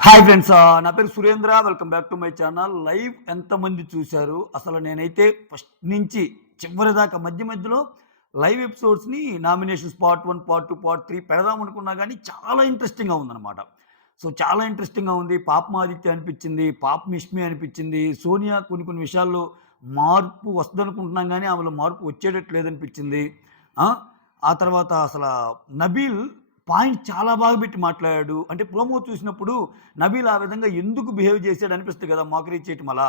Hi friends, నా పేరు Surendra. Welcome back to my channel. Live ఎంతమంది చూశారు? అసలు నేనైతే ఫస్ట్ నుంచి చివరి దాకా మధ్య మధ్యలో లైవ్ ఎపిసోడ్స్ని నామినేషన్స్ పార్ట్ 1, పార్ట్ 2, పార్ట్ 3 పెడదాం అనుకున్నా కానీ చాలా ఇంట్రెస్టింగ్గా ఉందన్నమాట. సో చాలా ఇంట్రెస్టింగ్గా ఉంది. పాపం ఆదిత్య అనిపించింది, పాపం ఇష్మి అనిపించింది, సోనియా కొన్ని కొన్ని విషయాల్లో మార్పు వస్తుందనుకుంటున్నాం కానీ ఆమెలో మార్పు వచ్చేటట్టు లేదనిపించింది. ఆ ఆ తర్వాత అసలు నబీల్ పాయింట్ చాలా బాగా పెట్టి మాట్లాడాడు. అంటే ప్రోమో చూసినప్పుడు నబీల్ ఆ విధంగా ఎందుకు బిహేవ్ చేసాడు అనిపిస్తుంది కదా, మోకరీ చేయటం అలా.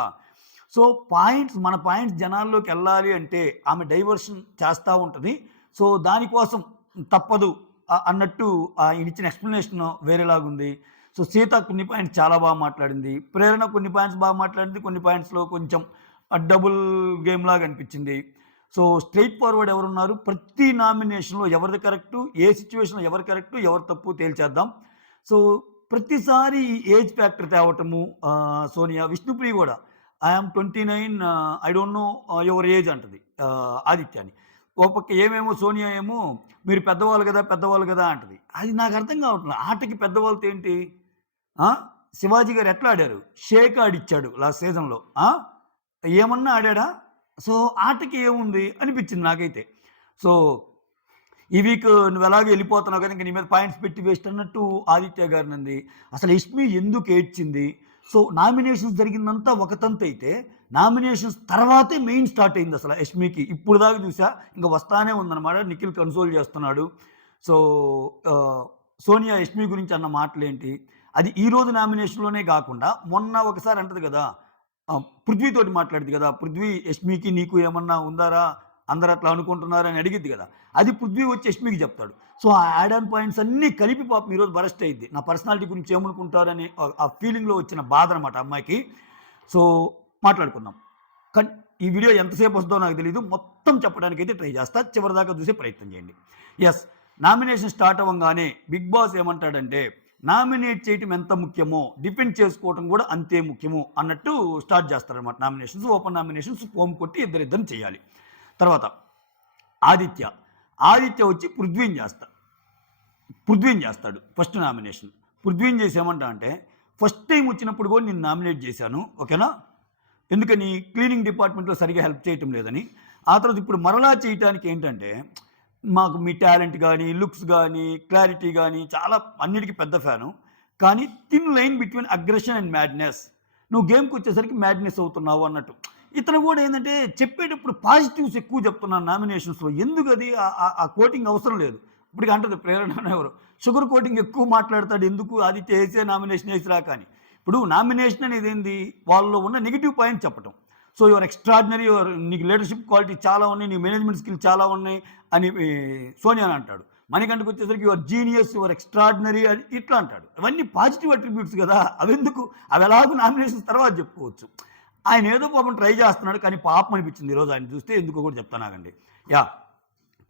సో మన పాయింట్స్ జనాల్లోకి వెళ్ళాలి అంటే ఆమె డైవర్షన్ చేస్తూ ఉంటుంది. సో దానికోసం తప్పదు అన్నట్టు ఈయన ఇచ్చిన ఎక్స్ప్లెనేషన్ వేరేలాగుంది. సో సీత కొన్ని పాయింట్స్ చాలా బాగా మాట్లాడింది, ప్రేరణ కొన్ని పాయింట్స్ బాగా మాట్లాడింది, కొన్ని పాయింట్స్లో కొంచెం డబుల్ గేమ్ లాగా అనిపించింది. సో స్ట్రెయిట్ ఫార్వర్డ్ ఎవరున్నారు, ప్రతి నామినేషన్లో ఎవరిది కరెక్టు, ఏ సిచ్యువేషన్లో ఎవరు కరెక్టు ఎవరు తప్పు తేల్చేద్దాం. సో ప్రతిసారి ఈ ఏజ్ ఫ్యాక్టర్ తేవటము, సోనియా విష్ణుప్రియ కూడా I'm 29, I don't know your age అంటది ఆదిత్యాని. ఒక పక్క ఏమేమో సోనియా ఏమో మీరు పెద్దవాళ్ళు కదా అంటది. అది నాకు అర్థం కావట్లేదు. ఆటకి పెద్దవాళ్ళతో ఏంటి? శివాజీ గారు ఎట్లా ఆడారు? షేక్ ఆడిచ్చాడు లాస్ట్ సీజన్లో. ఏమన్నా ఆడాడా? సో ఆటకి ఏముంది అనిపించింది నాకైతే. సో ఈ వీక్ నువ్వు ఎలాగో వెళ్ళిపోతున్నావు కదా, ఇంక నీ మీద పాయింట్స్ పెట్టి వేస్ట్ అన్నట్టు ఆదిత్య గారినంది. అసలు ఇష్మి ఎందుకు ఏడ్చింది? సో నామినేషన్స్ జరిగిందంతా ఒక తంతు అయితే, నామినేషన్స్ తర్వాతే మెయిన్ స్టార్ట్ అయింది అసలు యష్మికి. ఇప్పుడు దాకా చూసా, ఇంకా వస్తానే ఉందన్నమాట. నిఖిల్ కన్సోల్ చేస్తున్నాడు. సో సోనియా యష్మి గురించి అన్న మాటలేంటి? అది ఈరోజు నామినేషన్లోనే కాకుండా మొన్న ఒకసారి అంటది కదా, పృథ్వీతోటి మాట్లాడింది కదా, పృథ్వీ యష్మికి నీకు ఏమన్నా ఉందారా, అందరు అట్లా అనుకుంటున్నారని అని అడిగిద్ది కదా, అది పృథ్వీ వచ్చి యష్మికి చెప్తాడు. సో ఆ యాడ్ ఆన్ పాయింట్స్ అన్నీ కలిపి పాపం ఈరోజు బరస్ట్ అయ్యింది. నా పర్సనాలిటీ గురించి ఏమనుకుంటారని ఆ ఫీలింగ్లో వచ్చిన బాధ అనమాట అమ్మాయికి. సో మాట్లాడుకుందాం. కానీ ఈ వీడియో ఎంతసేపు వస్తుందో నాకు తెలియదు, మొత్తం చెప్పడానికి అయితే ట్రై చేస్తా, చివరిదాకా చూసే ప్రయత్నం చేయండి. ఎస్, నామినేషన్ స్టార్ట్ అవ్వగానే బిగ్ బాస్ ఏమంటాడంటే, నామినేట్ చేయటం ఎంత ముఖ్యమో డిఫెండ్ చేసుకోవటం కూడా అంతే ముఖ్యము అన్నట్టు స్టార్ట్ చేస్తారనమాట. నామినేషన్స్, ఓపెన్ నామినేషన్స్ ఫోమ్ కొట్టి ఇద్దరిద్దరిని చేయాలి. తర్వాత ఆదిత్య వచ్చి పృథ్వీని చేస్తాడు ఫస్ట్ నామినేషన్. పృథ్వీని చేసి ఏమంటా అంటే, ఫస్ట్ టైం వచ్చినప్పుడు కూడా నేను నామినేట్ చేశాను, ఓకేనా, ఎందుకని క్లీనింగ్ డిపార్ట్మెంట్లో సరిగా హెల్ప్ చేయటం లేదని. ఆ తర్వాత ఇప్పుడు మరలా చేయటానికి ఏంటంటే, మాకు మీ టాలెంట్ కానీ, లుక్స్ కానీ, క్లారిటీ కానీ చాలా అన్నిటికీ పెద్ద ఫ్యాను, కానీ thin line between aggression and madness, నువ్వు గేమ్కి వచ్చేసరికి మ్యాడ్నెస్ అవుతున్నావు అన్నట్టు. ఇతను కూడా ఏంటంటే చెప్పేటప్పుడు పాజిటివ్స్ ఎక్కువ చెప్తున్నాను నామినేషన్స్లో. ఎందుకు అది ఆ కోటింగ్ అవసరం లేదు. ఇప్పటికి అంటది ప్రేరణ ఎవరు, షుగర్ కోటింగ్ ఎక్కువ మాట్లాడతాడు ఎందుకు, ఆదిత్య వేసే నామినేషన్ వేసిరా కానీ. ఇప్పుడు నామినేషన్ అనేది ఏంది, వాళ్ళలో ఉన్న నెగిటివ్ పాయింట్ చెప్పటం. సో యువర్ ఎక్స్ట్రాడినరీ, నీకు లీడర్షిప్ క్వాలిటీ చాలా ఉన్నాయి, నీ మేనేజ్మెంట్ స్కిల్ చాలా ఉన్నాయి అని సోనియా అంటాడు. మణికంఠకు వచ్చేసరికి యువర్ జీనియస్, యువర్ ఎక్స్ట్రాడినరీ అని ఇట్లా అంటాడు. అవన్నీ పాజిటివ్ అట్రిబ్యూట్స్ కదా, అవి ఎలాగో నామినేషన్స్ తర్వాత చెప్పుకోవచ్చు. ఆయన ఏదో పాపం ట్రై చేస్తున్నాడు, కానీ పాపం అనిపించింది ఈరోజు ఆయన చూస్తే. ఎందుకో కూడా చెప్తానాగండి.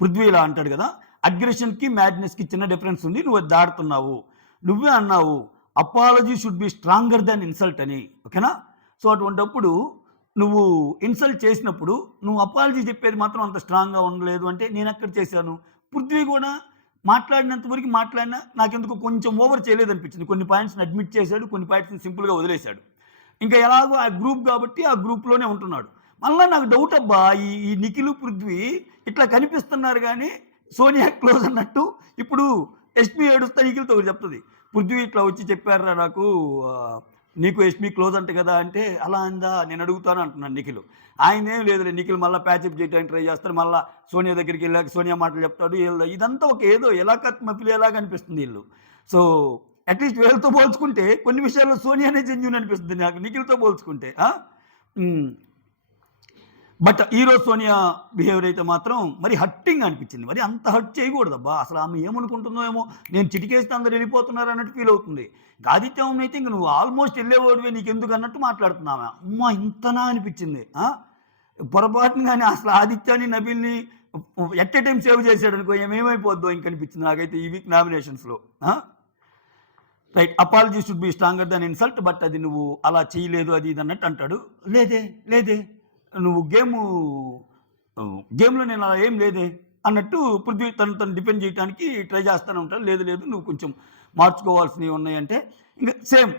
పృథ్వీ ఇలా అంటాడు కదా, అగ్రెషన్కి మ్యాడ్నెస్కి చిన్న డిఫరెన్స్ ఉంది, నువ్వు దాడుతున్నావు, నువ్వే అన్నావు apology should be stronger than insult అని, ఓకేనా. సో అటువంటిప్పుడు నువ్వు ఇన్సల్ట్ చేసినప్పుడు నువ్వు అపాలజీ చెప్పేది మాత్రం అంత స్ట్రాంగ్గా ఉండలేదు అంటే నేను ఎక్కడ చేశాను. పృథ్వీ కూడా మాట్లాడినంత వరకు మాట్లాడినా నాకెందుకు కొంచెం ఓవర్ చేయలేదనిపించింది. కొన్ని పాయింట్స్ని అడ్మిట్ చేశాడు, కొన్ని పాయింట్స్ని సింపుల్గా వదిలేశాడు. ఇంకా ఎలాగో ఆ గ్రూప్ కాబట్టి ఆ గ్రూప్లోనే ఉంటున్నాడు. మళ్ళీ నాకు డౌట్ అబ్బా, ఈ నిఖిల్ పృథ్వీ ఇట్లా కనిపిస్తున్నారు కానీ సోనియా క్లోజ్ అన్నట్టు. ఇప్పుడు యష్మి ఏడుస్తా నిఖిల్తో ఒకటి చెప్తుంది, పృథ్వీ ఇట్లా వచ్చి చెప్పారా నాకు, నీకు యష్మి క్లోజ్ అంట కదా అంటే, అలా అందా నేను అడుగుతాను అంటున్నాను నిఖిల్. ఆయన ఏం లేదు, నిఖిల్ మళ్ళీ ప్యాచప్ చేయడానికి ట్రై చేస్తాడు, మళ్ళీ సోనియా దగ్గరికి వెళ్ళాక సోనియా మాటలు చెప్తాడు. ఇదంతా ఒక ఏదో ఎలాకత్ మఫిలి ఎలాగ అనిపిస్తుంది వీళ్ళు. సో అట్లీస్ట్ వీళ్ళతో పోల్చుకుంటే కొన్ని విషయాల్లో సోనియానే జెన్యూన్ అనిపిస్తుంది నాకు నిఖిల్తో పోల్చుకుంటే. బట్ ఈరోజు సోనియా బిహేవియర్ అయితే మాత్రం మరి హట్టింగ్ అనిపించింది. మరి అంత హట్ చేయకూడదబ్బా. అసలు ఆమె ఏమనుకుంటుందో ఏమో, నేను చిటికేస్తే అందరు వెళ్ళిపోతున్నారు అన్నట్టు ఫీల్ అవుతుంది. ఆదిత్యం అయితే ఇంక నువ్వు ఆల్మోస్ట్ వెళ్ళేవాడివే, నీకు ఎందుకు అన్నట్టు మాట్లాడుతున్నామే. అమ్మ ఇంతనా అనిపించింది. పొరపాటున కానీ అసలు ఆదిత్యాన్ని నబీల్ని ఎట్ ఏ టైం సేవ్ చేశాడు అనుకో, ఏమేమైపోద్దో ఇంకనిపించింది నాకైతే ఈ వీక్ నామినేషన్స్లో. Right, apology should be stronger than insult, but అది నువ్వు అలా చేయలేదు అది ఇది అన్నట్టు అంటాడు. లేదే నువ్వు గేమ్లో నేను అలా ఏం లేదే అన్నట్టు పృథ్వీ తను డిఫెండ్ చేయడానికి ట్రై చేస్తూనే ఉంటాడు. లేదు నువ్వు కొంచెం మార్చుకోవాల్సినవి ఉన్నాయంటే ఇంక సేమ్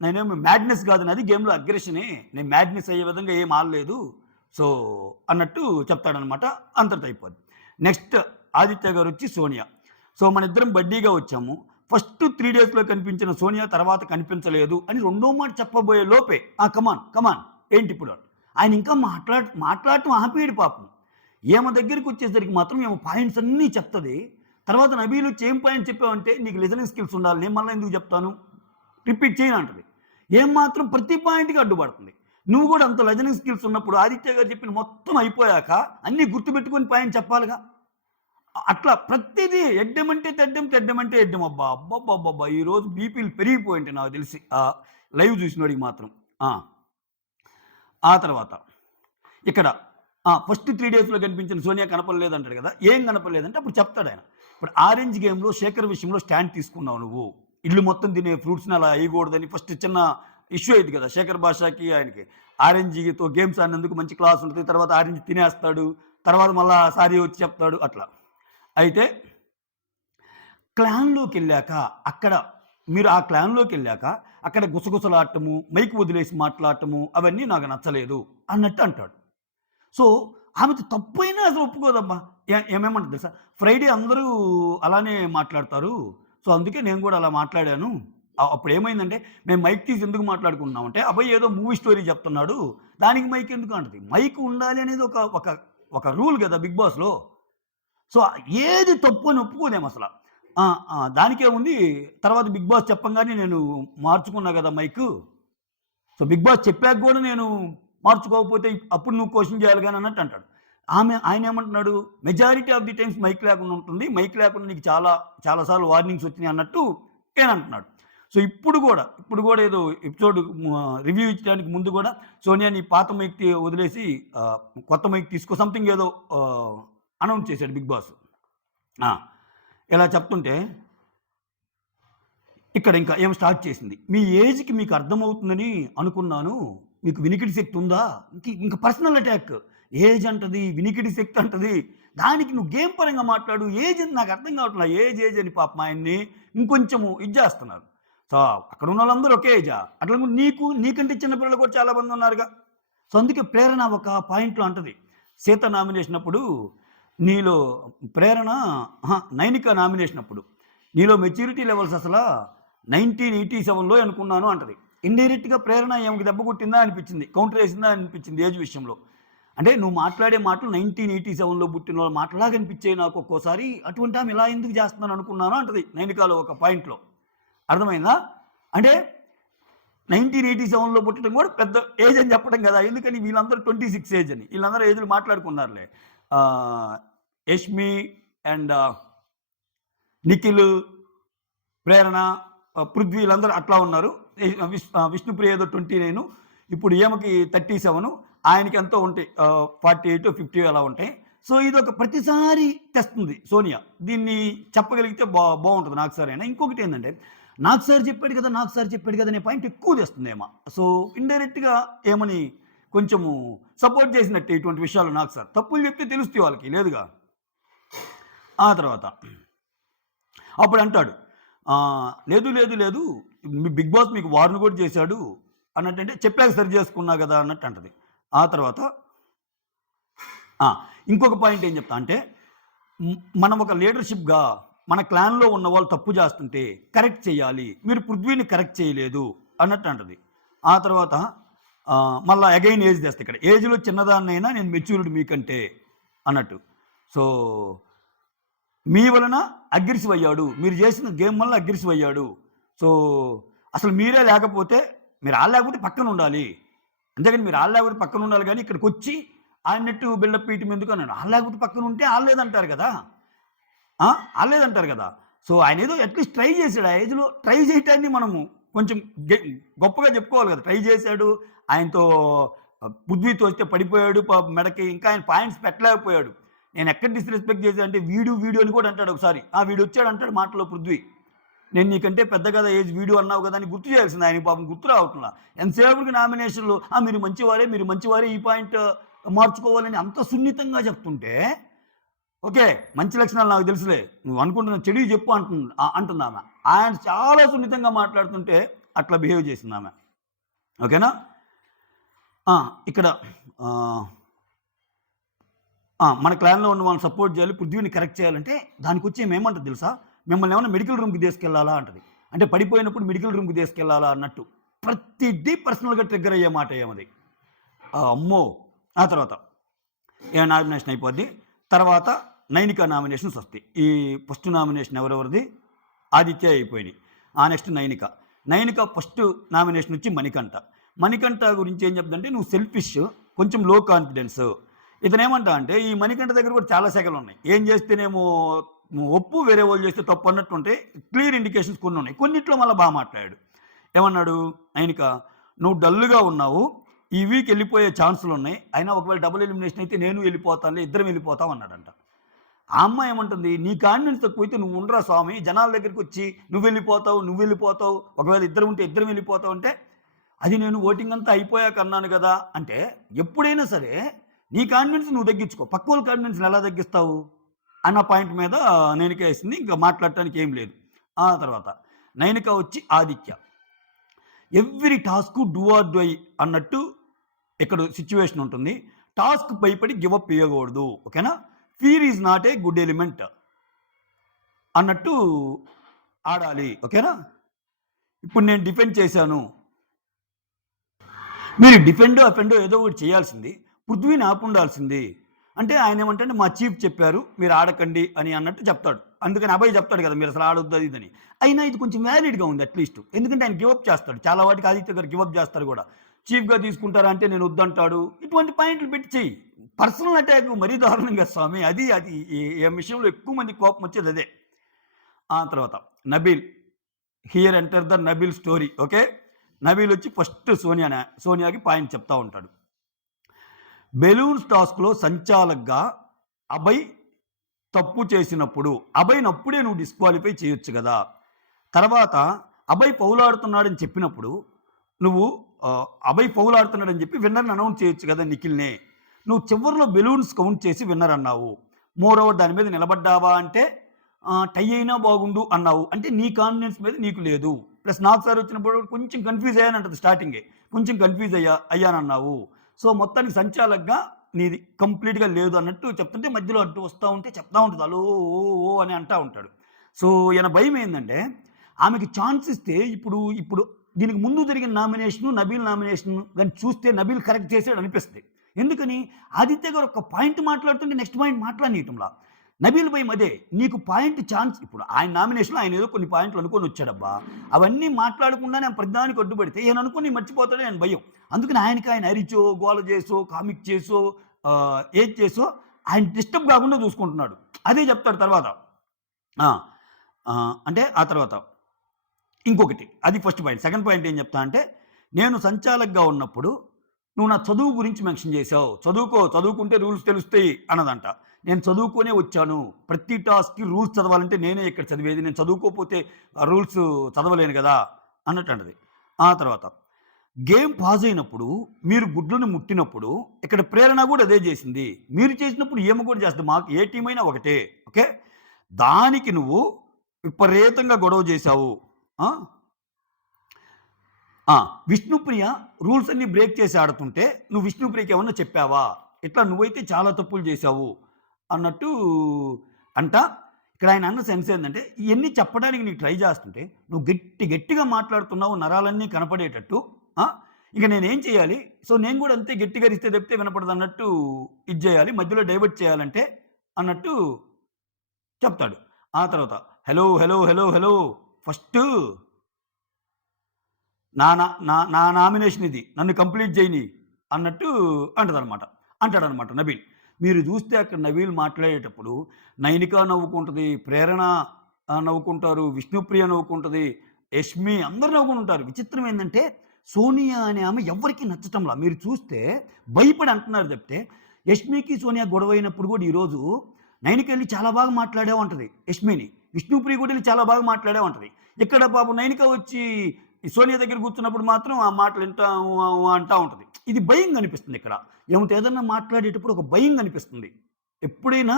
నేనేమి మ్యాడ్‌నెస్ కాదు నాది గేమ్‌లో అగ్రెషనే. నేను మ్యాడ్‌నెస్ అయ్యే విధంగా ఏం ఆడలేదు. సో, అన్నట్టు చెప్తాడనమాట. అంతటితో అయిపోద్ది. నెక్స్ట్ ఆదిత్య గారొచ్చి సోనియా. సో, మనిద్దరం బడ్డీగా వచ్చాము. ఫస్ట్ 3 డేస్‌లో కనిపించిన సోనియా తర్వాత కనిపించలేదు అని రెండో మాట చెప్పబోయే లోపే కమాన్, కమాన్ ఏంటిప్పుడు? ఆయన ఇంకా మాట్లాడటం ఆపేయడు పాపం. ఈమె దగ్గరికొచ్చేసరికి మాత్రం ఈమె పాయింట్స్ అన్నీ చెప్తది. తర్వాత నబీలొచ్చి ఏం పాయింట్ చెప్పావంటే నీకు లిజనింగ్ స్కిల్స్ ఉండాలి. నేను మళ్ళా ఎందుకు చెప్తాను? రిపీట్ చేయనంటది. ఏం మాత్రం ప్రతి పాయింట్‌కి అడ్డుపడుతుంది. నువ్వు కూడా అంత లిజనింగ్ స్కిల్స్ ఉన్నప్పుడు ఆదిత్య గారు చెప్పిన మొత్తం అయిపోయాక అన్నీ గుర్తుపెట్టుకొని పాయింట్ చెప్పాలిగా. అట్లా ప్రతిదీ ఎడ్డెమంటే తెడ్డెం, తెడ్డెమంటే ఎడ్డెం. అబ్బా! అబ్బబ్బబ్బబ్బా! ఈరోజు బీపీలు పెరిగిపోయుంటాయి నాకు తెలిసి. లైవ్ చూసినోడికి మాత్రం. ఆ! ఆ తర్వాత ఇక్కడ ఫస్ట్ 3 డేస్‌లో కనిపించిన సోనియా కనపడలేదంటాడు కదా! ఏం కనపడలేదంటే అప్పుడు చెప్తాడాయన. ఇప్పుడు ఆరెంజ్ గేమ్‌లో శేఖర్ విషయంలో స్టాండ్ తీసుకున్నావు నువ్వు. ఇల్లు మొత్తం తినే ఫ్రూట్స్‌ని అలా ఎయగూడదని ఫస్ట్ చిన్న ఇష్యూ అయ్యిద్ది కదా! శేఖర్ భాషకి ఆయనకి. ఆరెంజ్‌తో గేమ్స్ ఆడినందుకు మంచి క్లాస్ ఉంటది. తర్వాత ఆరెంజ్ తినేస్తాడు. తర్వాత మళ్ళా సారీ వచ్చి చెప్తాడు అట్లా. అయితే క్లాన్‌లోకెళ్ళాక అక్కడ మీరు ఆ క్లాన్‌లోకెళ్ళాక అక్కడ గుసగుసలాడటము, మైక్ వదిలేసి మాట్లాడటము అవన్నీ నాకు నచ్చలేదు అన్నట్టు అంటాడు. సో, ఆమెది తప్పైనా అసలు ఒప్పుకోదమ్మా. ఏమేమంటది తెలుసా? ఫ్రైడే అందరూ అలానే మాట్లాడతారు. సో, అందుకే నేను గూడా అలా మాట్లాడాను. అప్పుడేమైందంటే, మేము మైక్ తీసి ఎందుకు మాట్లాడుకుంటున్నామంటే, అబ్బాయి ఏదో మూవీ స్టోరీ చెప్తున్నాడు. దానికి మైక్ ఎందుకు అంటది. మైక్ ఉండాలి అనేది ఒక ఒక ఒక రూల్ గదా! బిగ్ బాస్‌లో. సో, ఏది తప్పు అని ఒప్పుకోదేమసల. ఆ! ఆ! దానికేముంది తర్వాత బిగ్ బాస్ చెప్పంగానే నేను మార్చుకున్నా గదా మైకు. సో, బిగ్ బాస్ చెప్పాక గూడా నేను మార్చుకోకపోతే అప్పుడు నువ్వు క్వెషన్ చేయాలి గాని అన్నట్టు అంటాడు. ఆయనేమంటున్నాడు, majority of the times mic లేకుండా ఉంటుంది. మైక్ లేకుండా నీకు చాలా చాలా సార్లు వార్నింగ్స్ వచ్చినాయి అన్నట్టు ఈయనంటున్నాడు. సో, ఇప్పుడు గూడా ఏదో ఎపిసోడ్ రివ్యూ ఇచ్చడానికి ముందు గూడా సోనియా నీ పాత మైక్ వదిలేసి కొత్త మైక్ తీసుకో సంథింగ్ ఏదో అనౌన్స్ చేశాడు బిగ్ బాస్. ఆ! ఇలా చెప్తుంటే ఇక్కడ ఇంకా ఏమో స్టార్ట్ చేసింది. మీ ఏజ్‌కి మీకు అర్థమవుతుందని అనుకున్నాను. మీకు వినికిడి శక్తి ఉందా? ఇంక పర్సనల్ అటాక్. ఏజ్ అంటది, వినికిడి శక్తి అంటది. దానికి నువ్వు గేమ్ పరంగా మాట్లాడు. ఏజ్ అని నాకు అర్థం కావట్లా. ఏజ్ అని పాపం ఆయన్ని ఇంకొంచెము ఇది చేస్తున్నారు. సో, అక్కడ ఉన్నోళ్ళందరూ ఒకే ఏజా? అట్లా నీకంటే చిన్న పిల్లలు కూడా చాలా మంది ఉన్నారుగా. సో, అందుకే ప్రేరణ ఒక పాయింట్‌లో అంటది. సీత నామినేషన్ అప్పుడు నీలో ప్రేరణ నైనిక నామినేషన్ అప్పుడు నీలో మెచ్యూరిటీ లెవెల్స్ అసల 1987లో అనుకున్నాను అంటది. ఇండైరెక్ట్‌గా ప్రేరణ ఈమెకి దెబ్బ కొట్టిందా అనిపించింది. కౌంటర్ ఏసిందా అనిపించింది ఏజ్ విషయంలో. అంటే నువ్వు మాట్లాడే మాటలు 1987లో పుట్టిన వాళ్ళ మాటలాగా అనిపించాయి నాకు ఒక్కోసారి. అటువంటి ఆమె ఇలా ఎందుకు చేస్తుందని అనుకున్నాను అంటది నైనికాలో ఒక పాయింట్‌లో. అర్థమైందా? అంటే 1987లో పుట్టడం కూడా పెద్ద ఏజ్ అని చెప్పడం కదా! ఎందుకని వీళ్ళందరూ 26 ఏజ్ అని. వీళ్ళందరూ ఏజ్‌లు మాట్లాడుకున్నారులే. యష్మి అండ్ నిఖిల్, ప్రేరణ, పృథ్వీ వీళ్ళందరూ అట్లా ఉన్నారు. విష్ణుప్రియ ఏదో 29 ఇప్పుడు ఈమెకి 37 ఆయనకి ఎంతో ఉంటాయి 48, 50 అలా ఉంటాయి. సో, ఇదొక ప్రతిసారి తెస్తుంది సోనియా. దీన్ని చెప్పగలిగితే బావుంటది నాకు సార్ అయినా. ఇంకొకటేందంటే నాకు సార్ చెప్పాడు కదా అనే పాయింట్ ఎక్కువ తెస్తుంది ఏమ. సో, ఇండైరెక్ట్‌గా ఏమని కొంచెము సపోర్ట్ చేసినట్టే ఇటువంటి విషయాలు నాకు సార్. తప్పులు చెప్తే తెలుస్తాయి వాళ్ళకి లేదుగా. ఆ తర్వాత అప్పుడంటాడు లేదు. మీ బిగ్ బాస్ మీకు వార్న్ కూడా చేశాడు అన్నట్టంటే చెప్పాక సరి చేసుకున్నా కదా అన్నట్టు అంటది. ఆ తర్వాత ఇంకొక పాయింట్ ఏం చెప్తా అంటే మనం ఒక లీడర్‌షిప్‌గా మన క్లాన్‌లో ఉన్న వాళ్ళు తప్పు చేస్తుంటే కరెక్ట్ చేయాలి. మీరు పృథ్వీని కరెక్ట్ చేయలేదు అన్నట్టు అంటది. ఆ తర్వాత మళ్ళా అగైన్ ఏజ్ తెస్తా ఇక్కడ. ఏజ్‌లో చిన్నదాన్నైనా నేను మెచ్యూర్డ్ మీకంటే అన్నట్టు. సో, మీ వలన అగ్రెసివ్ అయ్యాడు. మీరు చేసిన గేమ్ వల్ల అగ్రెసివ్ అయ్యాడు. సో, అసలు మీరే లేకపోతే మీరు ఆడలేకపోతే పక్కన ఉండాలి. అంతేగాని మీరు ఆడలేకపోతే పక్కన ఉండాలి గానీ ఇక్కడికొచ్చి ఆడినట్టు బిల్డప్ ఇయటం ఎందుకు అన్నాడు. ఆడలేకపోతే పక్కన ఉంటే ఆడలేదంటారు కదా! ఆడలేదంటారు కదా! సో, ఆయనేదో అట్‌లీస్ట్ ట్రై చేసాడు. ఆ ఏజ్‌లో ట్రై చేయటాన్ని మనము కొంచెం గొప్పగా చెప్పుకోవాలి కదా! ట్రై చేశాడు. ఆయనతో పృథ్వీతో వస్తే పడిపోయాడు మెడకి. ఇంకా ఆయన పాయింట్స్ పెట్టలేకపోయాడు. నేను ఎక్కడ డిస్‌రెస్పెక్ట్ చేశా అంటే వీడు అని కూడా అంటాడు ఒకసారి. వీడొచ్చాడు అంటాడు మాటలో పృథ్వీ. నేను నీకంటే పెద్ద కదా ఏజ్ వీడు అన్నావు కదా అని గుర్తు చేయాల్సింది. ఆయనకి పాపం గుర్తు రావట్లా. ఎంతసేపటికి నామినేషన్‌లో మీరు మంచివారే ఈ పాయింట్ మార్చుకోవాలని అంత సున్నితంగా చెప్తుంటే ఓకే. మంచి లక్షణాలు నాకు తెలుసులే. నువ్వు అనుకుంటున్న చెడువి చెప్పు అంటుందామె. ఆయన చాలా సున్నితంగా మాట్లాడుతుంటే అట్లా బిహేవ్ చేసిందామె. ఓకేనా? ఆ! ఇక్కడ ఆహ్, మన క్లాన్‌లో ఉన్న వాళ్ళని సపోర్ట్ చేయాలి. పృథ్వీని కరెక్ట్ చేయాలంటే దానికొచ్చి ఏమంటది తెలుసా? మిమ్మల్ని ఏమన్నా మెడికల్ రూమ్‌కి తీసుకెళ్ళాలా అంటది. అంటే పడిపోయినప్పుడు మెడికల్ రూమ్‌కి తీసుకెళ్ళాలా అన్నట్టు. ప్రతిదీ పర్సనల్‌గా ట్రిగ్గర్ అయ్యే మాట ఏమది. అమ్మో! ఆ తర్వాత నామినేషన్ అయిపోద్ది. తర్వాత నైనిక నామినేషన్స్ వస్తాయి. ఈ ఫస్ట్ నామినేషన్ ఎవరెవరిది? ఆదిత్య అయిపోయినాయి. Next Nainika. Nainika first nomination వచ్చి మణికంఠ. మణికంఠ గురించి ఏం చెప్తుందంటే నువ్వు సెల్ఫిష్, కొంచెం లో కాన్ఫిడెన్స్. ఇతనేమంటా అంటే ఈ మణికంఠ దగ్గర కూడా చాలా సెగలున్నాయి. ఏం చేస్తేనేమో ఒప్పు, వేరే వాళ్ళు చేస్తే తప్పు అన్నట్టుంటే క్లియర్ ఇండికేషన్స్ కొన్ని ఉన్నాయి. కొన్నిట్లో మళ్ళీ బాగా మాట్లాడాడు. ఏమన్నాడు నైనిక? నువ్వు డల్‌గా ఉన్నావు. ఈ వీక్ వెళ్ళిపోయే ఛాన్సులున్నాయి. అయినా ఒకవేళ డబుల్ ఎలిమినేషన్ అయితే నేను వెళ్ళిపోతానులే, ఇద్దరం వెళ్ళిపోతాం అన్నాడంట. ఆ అమ్మాయి ఏమంటుంది? నీ కాన్ఫిడెన్స్ తక్కువైతే నువ్వు ఉండరా స్వామి, జనాల దగ్గరికొచ్చి నువ్వెళ్ళిపోతావు, ఒకవేళ ఇద్దరం ఉంటే ఇద్దరం వెళ్ళిపోతావు అంటే, అది నేను ఓటింగ్ అంతా అయిపోయాక అన్నాను కదా! అంటే ఎప్పుడైనా సరే నీ కాన్ఫిడెన్స్ నువ్వు తగ్గించుకో. పక్కోళ్ళ కాన్ఫిడెన్స్‌ని ఎలా తగ్గిస్తావు? అన్న పాయింట్ మీద నైనిక ఏసింది. ఇంకా మాట్లాడటానికి ఏం లేదు. ఆ తర్వాత నైనిక వచ్చి Aditya. Every task do or die అన్నట్టు ఇక్కడ సిచ్యువేషన్ ఉంటుంది. టాస్క్ భయపడి గివ్ అప్ ఇయ్యకూడదు. ఓకేనా? Fear is not a good element అన్నట్టు ఆడాలి. ఓకేనా? ఇప్పుడు నేను డిఫెండ్ చేశాను. మీరు డిఫెండో, అఫెండో ఏదో ఒకటి చేయాల్సింది. పృథ్వీని ఆపుండాల్సింది. అంటే ఆయన ఏమంటే మా చీఫ్ చెప్పారు మీరు ఆడకండి అని అన్నట్టు చెప్తాడు. అందుకని అభయ్ చెప్తాడు కదా మీరు అసలు ఆడొద్దు అది ఇదని. అయినా ఇది కొంచెం వ్యాలిడ్‌గా ఉంది అట్‌లీస్ట్. ఎందుకంటే ఆయన గివ్ అప్ చేస్తాడు. చాలా వాటికి ఆదిత్య గారు గివ్ అప్ చేస్తారు కూడా. చీఫ్‌గా తీసుకుంటారా అంటే నేను వద్దంటాడు. ఇటువంటి పాయింట్లు పెట్టి చెయ్యి. పర్సనల్ అటాక్ మరీ దారుణంగా స్వామి. అది అది ఈ ఈ విషయంలో ఎక్కువ మందికి కోపం వచ్చేది అదే. ఆ తర్వాత Nabeel. Here enter the Nabeel story. Okay. Nabeel వచ్చి ఫస్ట్ సోనియాకి పాయింట్ చెప్తా ఉంటాడు. బెలూన్స్ టాస్క్‌లో సంచాలక్‌గా అభయ్ తప్పు చేసినప్పుడు అభయ్‌ని అప్పుడే నువ్వు డిస్‌క్వాలిఫై చేయొచ్చు గదా! తర్వాత అభయ్ ఫౌలాడుతున్నాడని చెప్పినప్పుడు నువ్వు అభయ్ ఫౌలాడుతున్నాడని చెప్పి విన్నర్‌ని అనౌన్స్ చేయొచ్చు గదా నిఖిల్‌నే. నువ్వు చివర్లో బెలూన్స్ కౌంట్ చేసి విన్నర్ అన్నావు. మోర్ ఓవర్ దాని మీద నిలబడ్డావా అంటే టై అయినా బాగుండు అన్నావు. అంటే నీ కాన్ఫిడెన్స్ మీద నీకు లేదు. ప్లస్ నాకు సార్ వచ్చినప్పుడు కొంచెం కన్‌ఫ్యూజ్ అయ్యానంటది స్టార్టింగే. కొంచెం కన్‌ఫ్యూజ్ అయ్యానన్నావు. సో, మొత్తానికి సంచాలక్‌గా నీది కంప్లీట్‌గా లేదు అన్నట్టు చెప్తుంటే మధ్యలో అడ్డు వస్తా ఉంటే చెప్తా ఉంటది. అలో ఓ ఓ అని అంటా ఉంటాడు. సో, ఈయన భయం ఏందంటే ఆమెకి ఛాన్స్ ఇస్తే ఇప్పుడు దీనికి ముందు జరిగిన నబీల్ నామినేషన్ గాని చూస్తే నబీల్ కరెక్ట్ చేసాడు అనిపిస్తది. ఎందుకని? ఆదిత్య గారు ఒక పాయింట్ మాట్లాడుతుంటే నెక్స్ట్ పాయింట్ మాట్లాడనీయటంలా. నబీల్ భయం అదే. నీకు పాయింట్ ఛాన్స్ ఇప్పుడు ఆయన నామినేషన్‌లో ఆయన ఏదో కొన్ని పాయింట్లు అనుకోని వచ్చాడబ్బా! అవన్నీ మాట్లాడకుండానే ప్రతిదానికి అడ్డుపడితే ఈయన అనుకోని మర్చిపోతాడని ఆయన భయం. అందుకని ఆయన అరిచో, గోల చేసో, కామిక్ చేసో ఏది చేసో ఆయన డిస్టర్బ్ కాకుండా చూసుకుంటున్నాడు. అదే చెప్తాడు తర్వాత. ఆ! అంటే ఆ తర్వాత ఇంకొకటి అది ఫస్ట్ పాయింట్. సెకండ్ పాయింట్ ఏం చెప్తా అంటే, నేను సంచాలక్‌గా ఉన్నప్పుడు నువ్వు నా చదువు గురించి మెన్షన్ చేశావు. చదువుకుంటే రూల్స్ తెలుస్తాయి అన్నదంట. నేను చదువుకునే వచ్చాను. ప్రతి టాస్క్‌కి రూల్స్ చదవాలంటే నేనే ఇక్కడ చదివేది. నేను చదువుకోకపోతే రూల్స్ చదవలేను గదా! అన్నట్టంటది. ఆ తర్వాత గేమ్ పాజ్ అయినప్పుడు మీరు గుడ్లను ముట్టినప్పుడు ఇక్కడ ప్రేరణ కూడా అదే చేసింది. మీరు చేసినప్పుడు ఈమె కూడా చేస్తది. మాకు ఏ టీమ్ అయినా ఒకటే. ఓకే. దానికి నువ్వు విపరీతంగా గొడవ చేశావు. ఆ! ఆ! విష్ణుప్రియ రూల్స్ అన్నీ బ్రేక్ చేసి ఆడుతుంటే నువ్వు విష్ణుప్రియకి ఏమన్నా చెప్పావా? ఇట్లా నువ్వైతే చాలా తప్పులు చేశావు అన్నట్టు అంట. ఇక్కడ ఆయన అన్న సెన్స్ ఏందంటే ఇయన్నీ చెప్పడానికి నీకు ట్రై చేస్తుంటే నువ్వు గట్టిగా మాట్లాడుతున్నావు నరాలన్నీ కనపడేటట్టు. ఆ! ఇక నేనేం చేయాలి? సో, నేను కూడా అంతే గట్టిగా అరిస్తే తప్పితే వినపడదన్నట్టు ఇది జేయాలి. మధ్యలో డైవర్ట్ చేయాలంటే అన్నట్టు చెప్తాడు. ఆ తర్వాత హలో ఫస్టు నా నా నా నా నామినేషన్ ఇది. నన్ను కంప్లీట్ జేయని అన్నట్టు అంటాడనమాట నబీల్. మీరు జూస్తే అక్కడ నబీల్ మాట్లాడేటప్పుడు నైనిక నవ్వుకుంటది, ప్రేరణ నవ్వుకుంటారు, విష్ణుప్రియ నవ్వుకుంటది, యష్మి అందరూ నవ్వుకుంటుంటారు. విచిత్రం ఏందంటే సోనియా అనే ఆమె ఎవ్వరికీ నచ్చటంలా. మీరు చూస్తే భయపడి అంటున్నారు తప్పితే యష్మికి, సోనియా గొడవైనప్పుడు గూడా ఈరోజు నైనిక ఎళ్లి చాలా బాగా మాట్లాడావు అంటది యష్మిని. విష్ణుప్రియ కూడా ఎళ్లి చాలా బాగా మాట్లాడావు అంటది. ఇక్కడ పాపం నైనిక వచ్చి ఈ సోనియా దగ్గర కూర్చున్నప్పుడు మాత్రం ఆ మాటలు ఇంటా అంటా ఉంటది. ఇది భయం కనిపిస్తుంది ఇక్కడ. ఏదన్నా మాట్లాడేటప్పుడు ఒక భయం కనిపిస్తుంది. ఎప్పుడైనా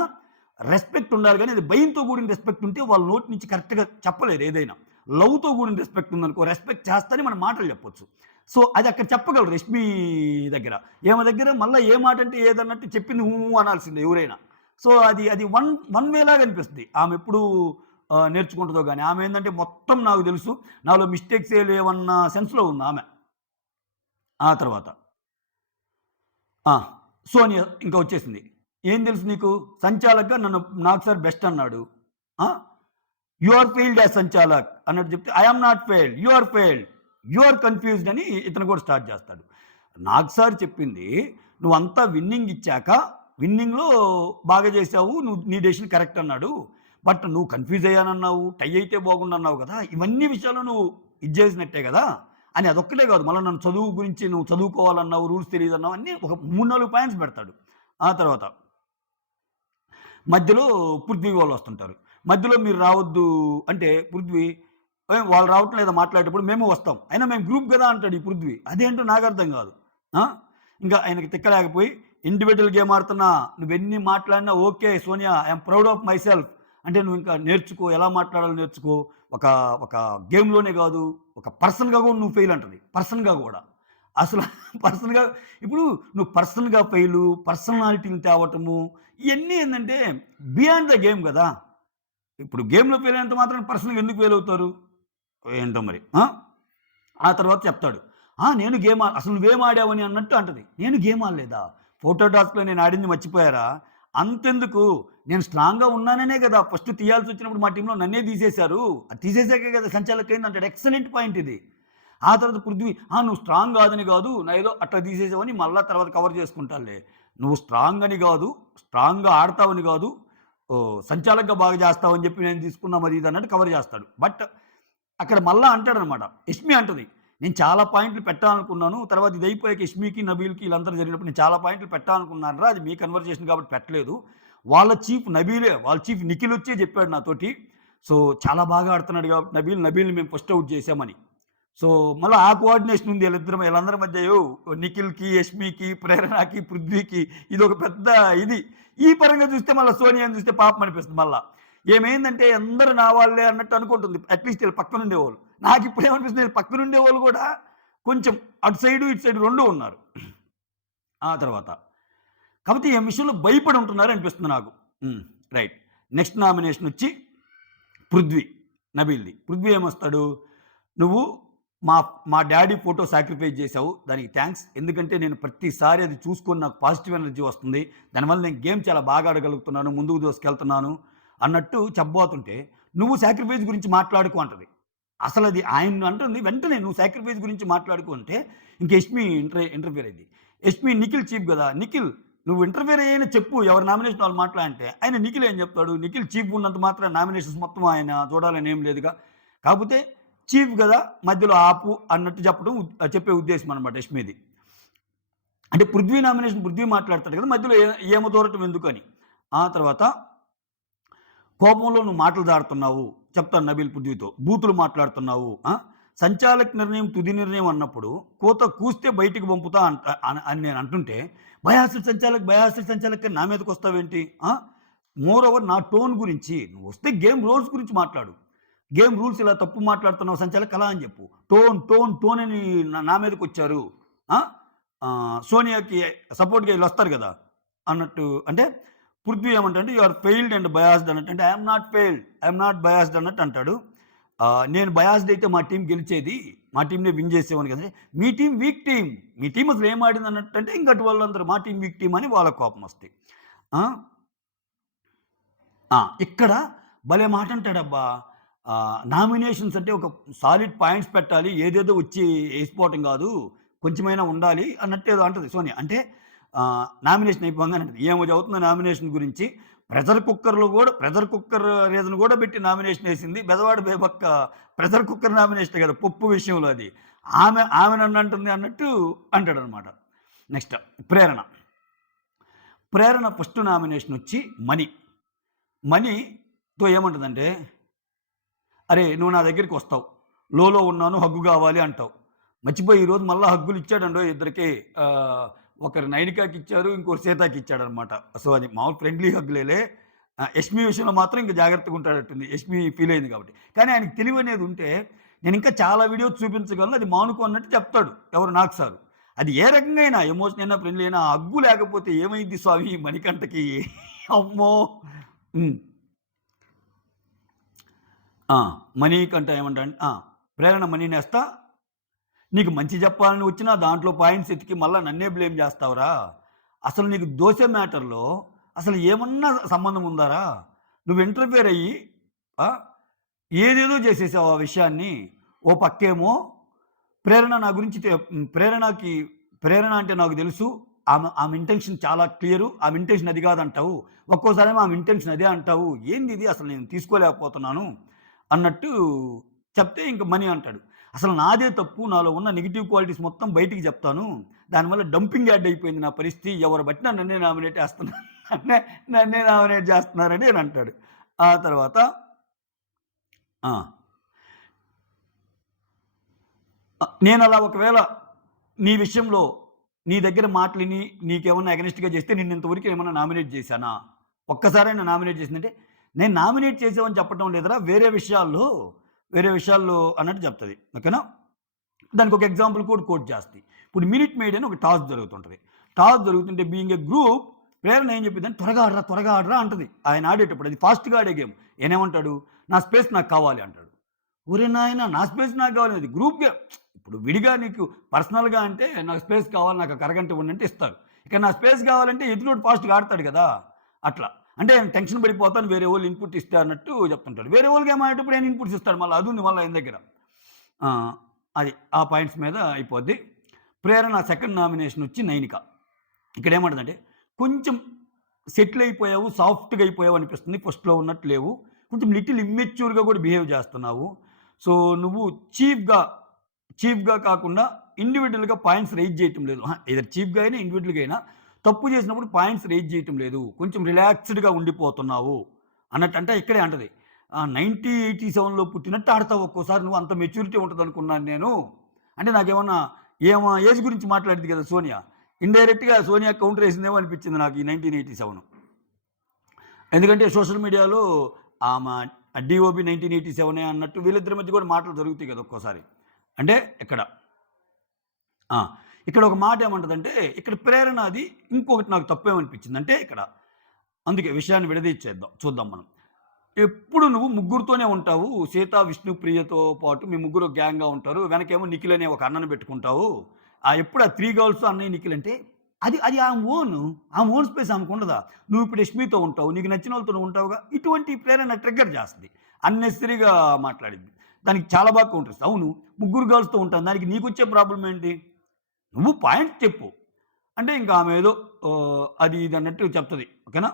రెస్పెక్ట్ ఉండాలి గానీ, అది భయంతో కూడిన రెస్పెక్ట్ ఉంటే వాళ్ళ నోటి నుంచి కరెక్ట్‌గా చెప్పలేరు ఏదైనా. లవ్‌తో కూడిన రెస్పెక్ట్ ఉందనుకో, రెస్పెక్ట్ చేస్తేనే మనం మాటలు చెప్పొచ్చు. సో, అది అక్కడ చెప్పగలరు రష్మీ దగ్గర. ఈమె దగ్గర మళ్ళా ఏ మాటంటే ఏదన్నట్టు చెప్పింది అనాల్సిందే ఎవరైనా. సో, అది వన్ వే లాగా అనిపిస్తది. ఆమెప్పుడు నేర్చుకుంటదో గాని. ఆమె ఏందంటే మొత్తం నాకు తెలుసు. నాలో మిస్టేక్సే లేవన్న సెన్స్‌లో ఉందామె. ఆ తర్వాత ఆ! సోనియా ఇంకా వచ్చేసింది. "ఏం తెలుసు నీకు? సంచాలక్‌గా నాకు సార్ బెస్ట్ అన్నాడు. ఆ! యూ ఆర్ ఫెయిల్డ్ యాస్ సంచాలక్" అన్నట్టు చెప్తే, "I am not failed. You are failed. You are confused" అని ఇతను కూడా స్టార్ట్ చేస్తాడు. నాకు సార్ చెప్పింది, "నువ్వంతా విన్నింగ్ ఇచ్చాక, విన్నింగ్‌లో బాగా చేశావు. నీ డెసిషన్ కరెక్ట్" అన్నాడు. బట్ నువ్వు కన్‌ఫ్యూజ్ అయ్యానన్నావు. టై అయితే బాగుండన్నావు కదా! ఇవన్నీ విషయాలు నువ్వు ఇది చేసినట్టే కదా! అని అదొక్కటే కాదు. మళ్ళా నన్ను చదువు గురించి నువ్వు చదువుకోవాలన్నావు, రూల్స్ తెలీదన్నావు అన్నీ ఒక 3, 4 పాయింట్స్ పెడతాడు. ఆ తర్వాత మధ్యలో పృథ్వీ వాళ్ళొస్తుంటారు. మధ్యలో మీరు రావద్దు అంటే పృథ్వీ, వాళ్ళు రావట్లేదా లేదా మాట్లాడేటప్పుడు మేము వస్తాం. అయినా మేము గ్రూప్ గదా! అంటాడు ఈ పృథ్వీ. అదేంటో నాకర్థం గాదు. ఆ! ఇంకా ఆయనకి తిక్కలేకపోయి ఇండివిడ్యువల్ గేమ్ ఆడుతున్నా, నువ్వెన్ని మాట్లాడినా okay Sonia I am proud of my self. అంటే నువ్వు ఇంకా నేర్చుకో, ఎలా మాట్లాడాలో నేర్చుకో. ఒక ఒక గేమ్‌లోనే గాదు, ఒక పర్సన్‌గా గూడా నువ్వు ఫెయిల్ అంటది. పర్సన్‌గా గూడా. అసలు పర్సన్‌గా ఇప్పుడు నువ్వు పర్సన్‌గా ఫెయిలు, పర్సనాలిటీని తేవటము, ఇయన్నీ ఏందంటే బియాండ్ ద గేమ్ గదా! ఇప్పుడు గేమ్‌లో ఫెయిల్ అయినంత మాత్రాన పర్సనల్‌గా ఎందుకు ఫెయిల్ అవుతారు? ఏంటో మరి. ఆ! ఆ తర్వాత చెప్తాడు. నేను గేమ్ అసలు నువ్వేం ఆడావని అన్నట్టు అంటది. నేను గేమ్ ఆడలేదా? ఫోటో టాస్క్‌లో నేను ఆడింది మర్చిపోయారా? అంతెందుకు నేను స్ట్రాంగ్‌గా ఉన్నాననే గదా! ఫస్ట్ తీయాల్సొచ్చినప్పుడు మా టీమ్‌లో నన్నే తీసేశారు. అది తీసేసాకే గదా! సంచాలక్ అయింది అంటాడు. ఎక్సలెంట్ పాయింట్ ఇది. ఆ తర్వాత పృథ్వీ, నువ్వు స్ట్రాంగ్ కాదని గాదు. నా ఏదో అట్లా తీసేసావని మళ్ళా తర్వాత కవర్ చేసుకుంటానులే. నువ్వు స్ట్రాంగ్ అని గాదు, స్ట్రాంగ్‌గా ఆడతావని గాదు, సంచాలకుగా బాగా చేస్తావని చెప్పి నేను తీసుకున్నా మరి ఇది అన్నట్టు కవర్ చేస్తాడు. బట్ అక్కడ మళ్ళా అంటాడనమాట. యష్మి అంటది. నేను చాలా పాయింట్లు పెట్టాలనుకున్నాను. తర్వాత ఇది అయిపోయాక యష్మికి, నబీల్‌కి ఈళ్ళందరూ జరిగినప్పుడు నేను చాలా పాయింట్లు పెట్టాలనుకున్నానురా. అది మీ కన్వర్జేషన్ కాబట్టి పెట్టలేదు. వాళ్ళ చీఫ్ నబీలే, వాళ్ళ చీఫ్ నిఖిల్ వచ్చే చెప్పాడు నాతోటి. సో, చాలా బాగా ఆడుతున్నాడు కాబట్టి నబీల్‌ని మేము ఫస్ట్ ఔట్ చేశామని. సో, మళ్ళా ఆ కోఆర్డినేషన్ ఉంది ఈళ్ళందరి మధ్య నిఖిల్‌కి, యష్మికి, ప్రేరణకి, పృథ్వీకి ఇదొక పెద్ద ఇది. ఈ పరంగా చూస్తే మళ్ళా సోనియాని చూస్తే పాపం అనిపిస్తుంది మళ్ళా. ఏమైందంటే అందరూ నా వాళ్ళే అన్నట్టు అనుకుంటుంది. అట్‌లీస్ట్ ఈళ్ళు పక్కనుండేవాళ్ళు. నాకిప్పుడేమనిపిస్తుంది ఈళ్ళు పక్కనుండేవాళ్ళు గూడా కొంచెం అటు సైడు, ఇటు సైడు 2 ఉన్నారు. ఆ తర్వాత కాపోతే ఈ విషయంలో భయపడి ఉంటున్నారు అనిపిస్తుంది నాకు. హ్మ్. రైట్. నెక్స్ట్ నామినేషనొచ్చి పృథ్వీ, నబీల్‌ది. పృథ్వీ ఏమొస్తాడు? "నువ్వు మా మా డ్యాడీ ఫోటో సాక్రిఫైస్ చేశావు. దానికి థాంక్స్. ఎందుకంటే నేను ప్రతిసారి అది చూసుకొని నాకు పాజిటివ్ ఎనర్జీ వస్తుంది. దానివల్ల నేను గేమ్ చాలా బాగా ఆడగలుగుతున్నాను. ముందుకు దూసుకెళ్తున్నాను" అన్నట్టు చెప్పబోతుంటే, "నువ్వు సాక్రిఫైస్ గురించి మాట్లాడకు" అంటది. అసలది ఆయన అంటుంది వెంటనే "నువ్వు సాక్రిఫైస్ గురించి మాట్లాడకు" అంటే ఇంక యష్మి ఇంటర్ఫియర్ అయ్యిద్ది. యష్మి నిఖిల్ చీఫ్ గదా! "నిఖిల్ నువ్వు ఇంటర్ఫియర్ అయ్యాయని చెప్పు ఎవరి నామినేషన్ వాళ్ళు మాట్లాడంటే" ఆయన నిఖిల్ ఏం చెప్తాడు? నిఖిల్ చీఫ్ ఉన్నంత మాత్రాన నామినేషన్స్ మొత్తం ఆయన చూడాలని ఏం లేదుగా. కాకపోతే చీఫ్ గదా! మధ్యలో ఆపు అన్నట్టు చెప్పే ఉద్దేశం అనమాట యష్మిది. అంటే పృథ్వీ నామినేషన్ పృథ్వీ మాట్లాడతాడు కదా! మధ్యలో ఈమె దూరటం ఎందుకని. ఆ తర్వాత కోపంలో నువ్వు మాటలు జారుతున్నావు. చెప్తాను నబీల్ పృథ్వీతో. బూతులు మాట్లాడుతున్నావు. సంచాలక్ నిర్ణయం తుది నిర్ణయం అన్నప్పుడు కోత కూస్తే బయటికి పంపుతా అని నేను అంటుంటే, బయాసిడ్ సంచాలక్ అని నా మీదకొస్తావేంటి? మోర్ ఓవర్ నా టోన్ గురించి నువ్వొస్తే గేమ్ రూల్స్ గురించి మాట్లాడు. గేమ్ రూల్స్ ఇలా తప్పు మాట్లాడుతున్నావు సంచాలక్ అలా అని చెప్పు. టోన్ అని నా మీదకొచ్చారు. ఆ! సోనియాకి సపోర్ట్‌గా ఈళ్ళొస్తారు గదా! అన్నట్టు అంటే పృథ్వీ ఏమంటాడంటే you are failed and biased అన్నట్టు. అంటే I am not failed. I am not biased అన్నట్టు అంటాడు. నేను బయాస్డ్ అయితే మా టీమ్ గెలిచేది. మా టీమ్‌నే విన్ చేసేవాడిని కదా! మీ టీమ్ వీక్ టీమ్. మీ టీమ్ అసలు ఏం ఆడింది అన్నట్టంటే ఇంక అటు వాళ్ళందరూ మా టీమ్ వీక్ టీమ్ అని వాళ్ళకి కోపమొస్తాయి. ఆ! ఇక్కడ భలే మాటంటాడబ్బా! నామినేషన్స్ అంటే ఒక సాలిడ్ పాయింట్స్ పెట్టాలి. ఏదేదో వచ్చి ఏసిపోవటం గాదు. కొంచెమైనా ఉండాలి అన్నట్టు ఏదో అంటది సోనియా. అంటే నామినేషన్ అయిపోంగానే అంటది. ఏమో చదువుతుందో నామినేషన్ గురించి. ప్రెషర్ కుక్కర్ రీజన్ గూడా పెట్టి నామినేషన్ ఏసింది. బెజవాడ బేబక్క ప్రెషర్ కుక్కర్ నామినేషనే గదా! పప్పు విషయంలో అది. ఆమె నన్నంటుంది అన్నట్టు అంటాడనమాట. నెక్స్ట్ ప్రేరణ. ప్రేరణ ఫస్ట్ నామినేషనొచ్చి మనీ. మనీతో ఏమంటదంటే, "అరే! నువ్వు నా దగ్గరికొస్తావు. లోలో ఉన్నాను హగ్గు గావాలి" అంటావు. మర్చిపోయి ఈరోజు మళ్ళా హగ్గులిచ్చాడండోయ్ ఇద్దరికి. ఒకరు నైనికాకిచ్చారు. ఇంకోరు సీతకిచ్చాడనమాట. సో, అది మామూలు ఫ్రెండ్లీ హగ్గులేలే. యష్మి విషయంలో మాత్రం ఇంక జాగ్రత్తగా ఉంటాడట్టుంది. యష్మి ఫీల్ అయింది కాబట్టి. కానీ ఆయనకి తెలివనేది ఉంటే, నేను ఇంకా చాలా వీడియోస్ చూపించగలను. అది మానుకో అన్నట్టు చెప్తాడు. ఎవరు? నాగ్ సారు. అది ఏ రకంగా అయినా ఎమోషన్ అయినా, ఫ్రెండ్లీ అయినా, ఆ హగ్గు లేకపోతే ఏమైద్ది స్వామి మణికంఠకి? అమ్మో! హ్మ్. ఆ! మణికంఠ ఏమంటాడు? ప్రేరణ మణినేస్తా నీకు మంచి చెప్పాలని వచ్చినా దాంట్లో పాయింట్స్ ఎతికి మళ్ళా నన్నే బ్లేమ్ చేస్తావురా? అసలు నీకు దోసె మ్యాటర్‌లో అసలు ఏమన్నా సంబంధం ఉందారా? నువ్వు ఇంటర్ఫియర్ అయ్యి ఆ! ఏదేదో చేసేసావు ఆ విషయాన్ని. ఓ పక్కేమో ప్రేరణ నా గురించి ప్రేరణకి ప్రేరణ అంటే నాకు తెలుసు. ఆమె ఇంటెన్షన్ చాలా క్లియరు. ఆమె ఇంటెన్షన్ అది కాదంటావు. ఒక్కోసారేమో ఆమె ఇంటెన్షన్ అదే అంటావు. ఏందిది అసలు నేను తీసుకోలేకపోతున్నాను అన్నట్టు చెప్తే ఇంక మనీ అంటాడు. అసలు నాదే తప్పు. నాలో ఉన్న నెగెటివ్ క్వాలిటీస్ మొత్తం బయటికి చెప్తాను. దానివల్ల డంపింగ్ యార్డ్ అయిపోయింది నా పరిస్థితి. ఎవరు బట్టినా నన్నే నామినేట్ చేస్తున్నారు. నన్నే నామినేట్ చేస్తున్నారని అని అంటాడు. ఆ తర్వాత ఆ! నేనలా ఒకవేళ నీ విషయంలో నీ దగ్గర మాటలిని నీకేమన్నా అగెనిస్ట్‌గా చేస్తే నిన్నింతవరకు ఏమన్నా నామినేట్ చేశానా? ఒక్కసారైనా నామినేట్ చేసిందంటే, నేను నామినేట్ చేసావని చెప్పటం లేదురా వేరే విషయాల్లో అన్నట్టు చెప్తది. ఓకేనా? దానికొక ఎగ్జాంపుల్ కూడా కోట్ చేస్తది. ఇప్పుడు మినిట్ మెయిడ్ అని ఒక టాస్క్ జరుగుతుంటది. టాస్క్ జరుగుతుంటే బీయింగ్ ఎ గ్రూప్ ప్రేరణ ఏం చెప్పిద్దంటే త్వరగా ఆడరా అంటది. ఆయన ఆడేటప్పుడు అది ఫాస్ట్‌గా ఆడే గేమ్. ఈయనేమంటాడు? నా స్పేస్ నాకు కావాలి అంటాడు. ఒరేయ్ నాయనా! నా స్పేస్ నాకు కావాలి అది గ్రూప్ గేమ్. ఇప్పుడు విడిగా నీకు పర్సనల్‌గా అంటే నాకు స్పేస్ కావాలి నాకు ఒక అరగంట ఇవ్వండి అంటే ఇస్తారు. ఇక నా స్పేస్ కావాలంటే ఎదురోడు ఫాస్ట్‌గా ఆడతాడు కదా! అట్లా. అంటే టెన్షన్ పడిపోతాను వేరే వోళ్ళు ఇన్‌పుట్ ఇస్తే అన్నట్టు చెప్తుంటాడు. వేరే వోళ్ళు గేమ్ ఆడేటప్పుడు ఆయన ఇన్‌పుట్స్ ఇస్తాడు మళ్ళా అది ఉంది మళ్ళా ఆయన దగ్గర. ఆ! అది. ఆ పాయింట్స్ మీద అయిపోద్ది. ప్రేరణ సెకండ్ నామినేషన్ వచ్చి నైనిక. ఇక్కడేమంటదంటే, కొంచెం సెటిల్ అయిపోయావు, సాఫ్ట్‌గా అయిపోయావు అనిపిస్తుంది. ఫస్ట్‌లో ఉన్నట్టు లేవు. కొంచెం లిటిల్ ఇమ్మెచ్యూర్‌గా కూడా బిహేవ్ చేస్తున్నావు. సో, నువ్వు చీఫ్‌గా, చీఫ్‌గా కాకుండా ఇండివిడ్యుయల్‌గా పాయింట్స్ రైజ్ చేయటం లేదు. ఐదర్ చీఫ్‌గా అయినా, ఇండివిడ్యుయల్‌గా అయినా తప్పు చేసినప్పుడు పాయింట్స్ రైజ్ చేయటం లేదు. కొంచెం రిలాక్స్‌డ్‌గా ఉండిపోతున్నావు అన్నట్టు. అంటే ఇక్కడే అంటది. 87లో పుట్టినట్టు ఆడతావు ఒక్కోసారి నువ్వు అంత మెచ్యూరిటీ ఉంటదనుకున్నాను నేను. అంటే నాకేమన్నా ఏజ్ గురించి మాట్లాడిద్ది కదా సోనియా. ఇండైరెక్ట్‌గా సోనియా కౌంటర్ ఏసిందేమో అనిపించింది నాకు ఈ 1987. ఎందుకంటే సోషల్ మీడియాలో ఆమె డీఓబీ 1987 అన్నట్టు వీళ్ళిద్దరి మధ్య కూడా మాటలు జరుగుతాయి కదా ఒక్కోసారి. అంటే ఇక్కడ ఆ! ఇక్కడ ఒక మాట ఏమంటదంటే, ఇక్కడ ప్రేరణ అది ఇంకొకటి నాకు తప్పేమనిపించింది. అంటే ఇక్కడ అందుకే విషయాన్ని విడదీసేద్దాం. చూద్దాం మనం. ఎప్పుడు నువ్వు ముగ్గురితోనే ఉంటావు. సీత, విష్ణుప్రియతో పాటు మీ ముగ్గురు గ్యాంగ్‌గా ఉంటారు. వెనకేమో నిఖిల్ అనే ఒక అన్నని పెట్టుకుంటావు. ఎప్పుడు ఆ 3 గర్ల్స్ అన్నయ్య, నిఖిల్ అంటే అది అది ఆమె ఓన్. ఆమె ఓన్ స్పేస్ ఆమెకుండదా? నువ్వు ఇప్పుడు యష్మితో ఉంటావు. నీకు నచ్చిన వాళ్ళతో నువ్వు ఉంటావుగా. ఇటువంటి ప్రేరణ ట్రిగ్గర్ చేస్తది. అన్నెసెసరీగా మాట్లాడిద్ది. దానికి చాలా బాగా కౌంటరిస్తది. అవును ముగ్గురు గర్ల్స్‌తో ఉంటాను. దానికి నీకొచ్చే ప్రాబ్లమ్ ఏంటి? నువ్వు పాయింట్ చెప్పు. అంటే ఇంకా ఆమె ఏదో అది ఇది అన్నట్టు చెప్తది. ఓకేనా?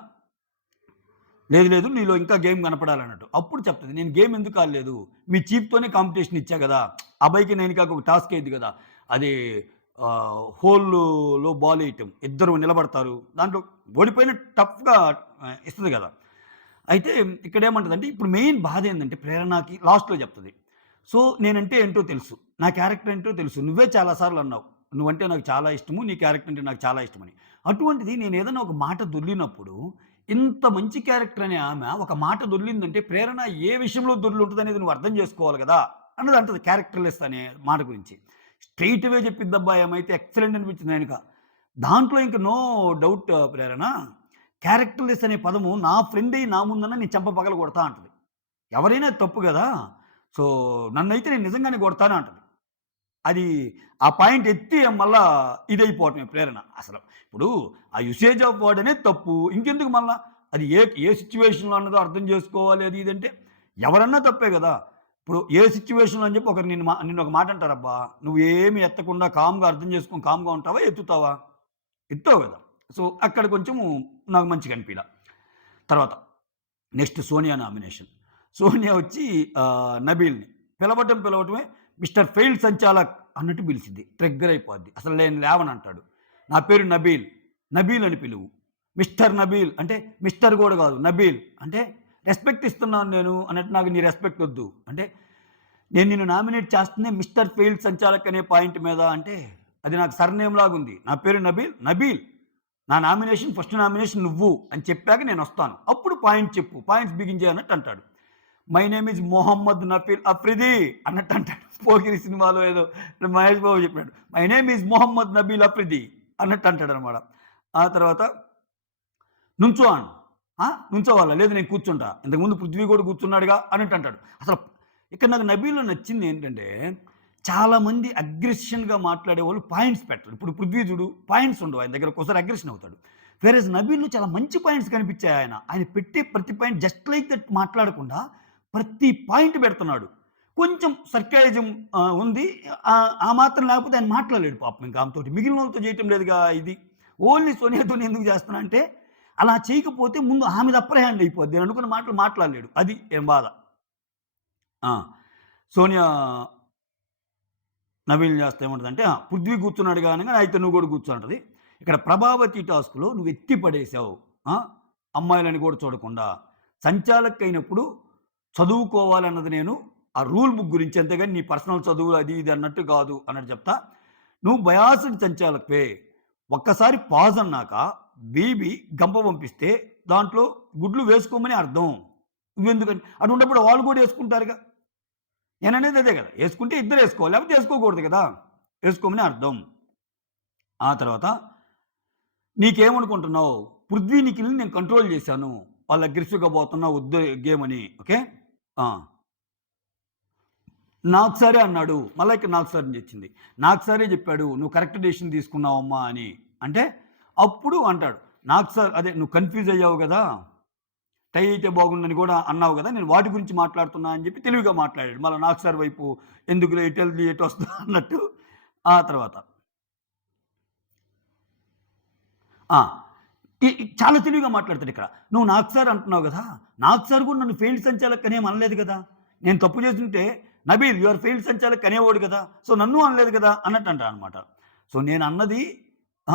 లేదు నీలో ఇంకా గేమ్ కనపడాలన్నట్టు. అప్పుడు చెప్తది. నేను గేమ్ ఎందుకు ఆడలేదు. మీ చీఫ్‌తోనే కాంపిటీషన్ ఇచ్చా గదా! అభయ్‌కి, నైనికకి ఒక టాస్క్ అయ్యిద్ది గదా! అది హోల్‌లో బాల్ ఎయటం. ఇద్దరు నిలబడతారు. దాంట్లో ఓడిపోయిన టఫ్‌గా ఇస్తది గదా! అయితే ఇక్కడేమంటదంటే ఇప్పుడు మెయిన్ బాధ ఏందంటే ప్రేరణకి లాస్ట్‌లో చెప్తది. సో, నేనంటే ఏంటో తెలుసు. నా క్యారెక్టర్ ఏంటో తెలుసు. నువ్వే చాలా సార్లు అన్నావు. నువ్వంటే నాకు చాలా ఇష్టము. నీ క్యారెక్టర్ అంటే నాకు చాలా ఇష్టమని. అటువంటిది నేనేదైనా ఒక మాట దొర్లినప్పుడు ఇంత మంచి క్యారెక్టర్ అనే ఆమె ఒక మాట దొర్లిందంటే ప్రేరణ ఏ విషయంలో దొర్లుంటదనేది నువ్వు అర్థం చేసుకోవాలి గదా! అన్నది అంటది క్యారెక్టర్‌లెస్ అనే మాట గురించి. స్ట్రెయిట్ అవే చెప్పిద్దబ్బా! ఆమైతే ఎక్సలెంట్ అనిపించింది ఆయనక. దాంట్లో ఇంక నో డౌట్ ప్రేరణ. క్యారెక్టర్‌లెస్ అనే పదము నా ఫ్రెండ్ అయ్యి నా ముందన్న నేను చెంప పగలగొడతా అంటది. ఎవరైనా తప్పు గదా! సో, నన్నైతే నేను నిజంగానే కొడతాను అంటది. అది ఆ పాయింట్ ఎత్తి మళ్ళా ఇదైపోవటమే ప్రేరణ. అసలు ఇప్పుడు ఆ యూసేజ్ ఆఫ్ వర్డ్ అనేది తప్పు. ఇంకెందుకు మళ్ళా? అది ఏ సిట్యుయేషన్‌లో అన్నదో అర్థం చేసుకోవాలి అది ఇది అంటే ఎవరన్నా తప్పే గదా! ఇప్పుడు ఏ సిట్యుయేషన్‌లో అని చెప్పి ఒకరు నిన్నొక మాట అంటారబ్బా! నువ్వేమి ఎత్తకుండా కామ్‌గా అర్థం చేసుకొని కామ్‌గా ఉంటావా? ఎత్తుతావా? ఎత్తావు గదా! సో, అక్కడ కొంచెము నాకు మంచిగా అనిపియలా. తర్వాత నెక్స్ట్ సోనియా నామినేషన్. సోనియా వచ్చి నబీల్‌ని పిలవటమే మిస్టర్ ఫెయిల్డ్ సంచాలక్ అన్నట్టు పిలిచిద్ది. ట్రిగ్గర్ అయిపోద్ది. అసలు నేను లేవనంటాడు. నా పేరు నబీల్. నబీల్ అని పిలువు. మిస్టర్ నబీల్ అంటే మిస్టర్ గూడా గాదు. నబీల్ అంటే రెస్పెక్ట్ ఇస్తున్నాను నేను అన్నట్టు నాకు నీ రెస్పెక్ట్ ఒద్దు. అంటే నేను నిన్ను నామినేట్ చేస్తుందే మిస్టర్ ఫెయిల్డ్ సంచాలక్ అనే పాయింట్ మీద అంటే అది నాకు సర్‌నేమ్ లాగుంది. నా పేరు నబీల్. నబీల్ నా నామినేషన్ ఫస్ట్ నామినేషన్ నువ్వు అని చెప్పాక నేనొస్తాను. అప్పుడు పాయింట్ చెప్పు. పాయింట్స్ బిగించే అన్నట్టు అంటాడు. My name is Mohammed Nafeel Afridi అన్నట్టు అంటాడు. 'పోకిరి' సినిమాలో ఏదో మహేష్ బాబు చెప్పాడు. My name is Mohammed Nabeel Afridi అన్నట్టు అంటాడనమాట. ఆ తర్వాత నుంచో అను. నుంచోవాలా? లేదు నేను కూర్చుంటా. ఇంతకుముందు 'పృథ్వీ' కూడా కూర్చున్నాడుగా అన్నట్టు అంటాడు. అసలు ఇక్కడ నాకు 'నబీల్‌లో' నచ్చింది ఏంటంటే, చాలామంది అగ్రెషన్‌గా మాట్లాడేవాళ్ళు పాయింట్స్ పెట్టరు. ఇప్పుడు 'పృథ్వీ' చూడు పాయింట్స్ ఉండవు. ఆయన దగ్గర ఒక్కోసారి అగ్రెషన్ అవుతాడు. వేరేజ్ 'నబీల్‌లో' చాలా మంచి పాయింట్స్ కనిపించాయి ఆయన. ఆయన పెట్టే ప్రతి పాయింట్ జస్ట్ లైక్ దట్ మాట్లాడకుండా ప్రతి పాయింట్ పెడుతున్నాడు. కొంచెం సర్కాయిజం ఉంది. ఆ మాత్రం లేకపోతే ఆయన మాట్లాడలేడు పాపం ఇంక ఆమెతోటి. మిగిలినోళ్ళతో చేయటం లేదుగా ఇది. ఓన్లీ సోనియాతోని ఎందుకు చేస్తున్నా అంటే, అలా చేయకపోతే ముందు ఆమెది అప్పర్ హ్యాండ్ అయిపోద్ది. నేను అనుకున్న మాటలు మాట్లాడలేడు. అది ఏం బాధ. ఆ! సోనియా నవీల్‌ని చేస్తే ఏముంటదంటే, 'పృథ్వీ' కూర్చున్నాడుగా అనంగానే అయితే నువ్వు కూడా కూర్చో అంటది. ఇక్కడ 'ప్రభావతి' టాస్క్‌లో నువ్వు ఎత్తి పడేసావు. ఆ! అమ్మాయిలని కూడా చూడకుండా. సంచాలక్ అయినప్పుడు చదువుకోవాలన్నది నేను ఆ రూల్ బుక్ గురించి అంతేగాని నీ పర్సనల్ చదువులు అది ఇది అన్నట్టు కాదు అన్నట్టు చెప్తా. నువ్వు బయాస్డ్ సంచాలక్‌వే. ఒక్కసారి పాజ్ అన్నాక బేబీ గంప పంపిస్తే దాంట్లో గుడ్లు వేసుకోమని అర్థం. నువ్వెందుకని అటువంటప్పుడు వాళ్ళు కూడా యేసుకుంటారుగా. నేననేది అదే కదా! యేసుకుంటే ఇద్దరేసుకోవాలి. లేకపోతే యేసుకోకూడదు కదా! యేసుకోమని అర్థం. ఆ తర్వాత నీకేమనుకుంటున్నావు? 'పృథ్వీ నిఖిల్‌ని నేను కంట్రోల్ చేశాను. వాళ్ళు అగ్రెసివ్‌గా పోతున్నా వద్దు గేమ్ అని. ఓకే. ఆ! నాకు సరే అన్నాడు. మళ్ళా ఇక్కడ నాకు సార్‌ని తెచ్చింది. నాకు సారే చెప్పాడు. "నువ్వు కరెక్ట్ డెసిషన్ తీసుకున్నావమ్మా" అని. అంటే అప్పుడు అంటాడు. నాకు సార్ అదే "నువ్వు కన్‌ఫ్యూజ్ అయ్యావు గదా! టై అయితే బాగుండని గూడా అన్నావు గదా! నేను వాటి గురించి మాట్లాడుతున్నా" అని చెప్పి తెలివిగా మాట్లాడాడు. మళ్ళా నాకు సార్ వైపు ఎందుకులే ఎటెళ్ది ఎటొస్తది అన్నట్టు. ఆ తర్వాత ఆ! చాలా తెలివిగా మాట్లాడతాడిక్కడ. "నువ్వు నాకు సార్ అంటున్నావు గదా! నాకు సార్ గూడా నన్ను ఫెయిల్డ్ సంచాలక్ అని ఏమి అనలేదు గదా! నేను తప్పు చేసుంటే 'నబీల్ యూ ఆర్ ఫెయిల్డ్ సంచాలక్' అనేవాడు గదా! సో, నన్ను అనలేదు గదా!" అన్నట్టు అంటాడనమాట. సో, నేనన్నది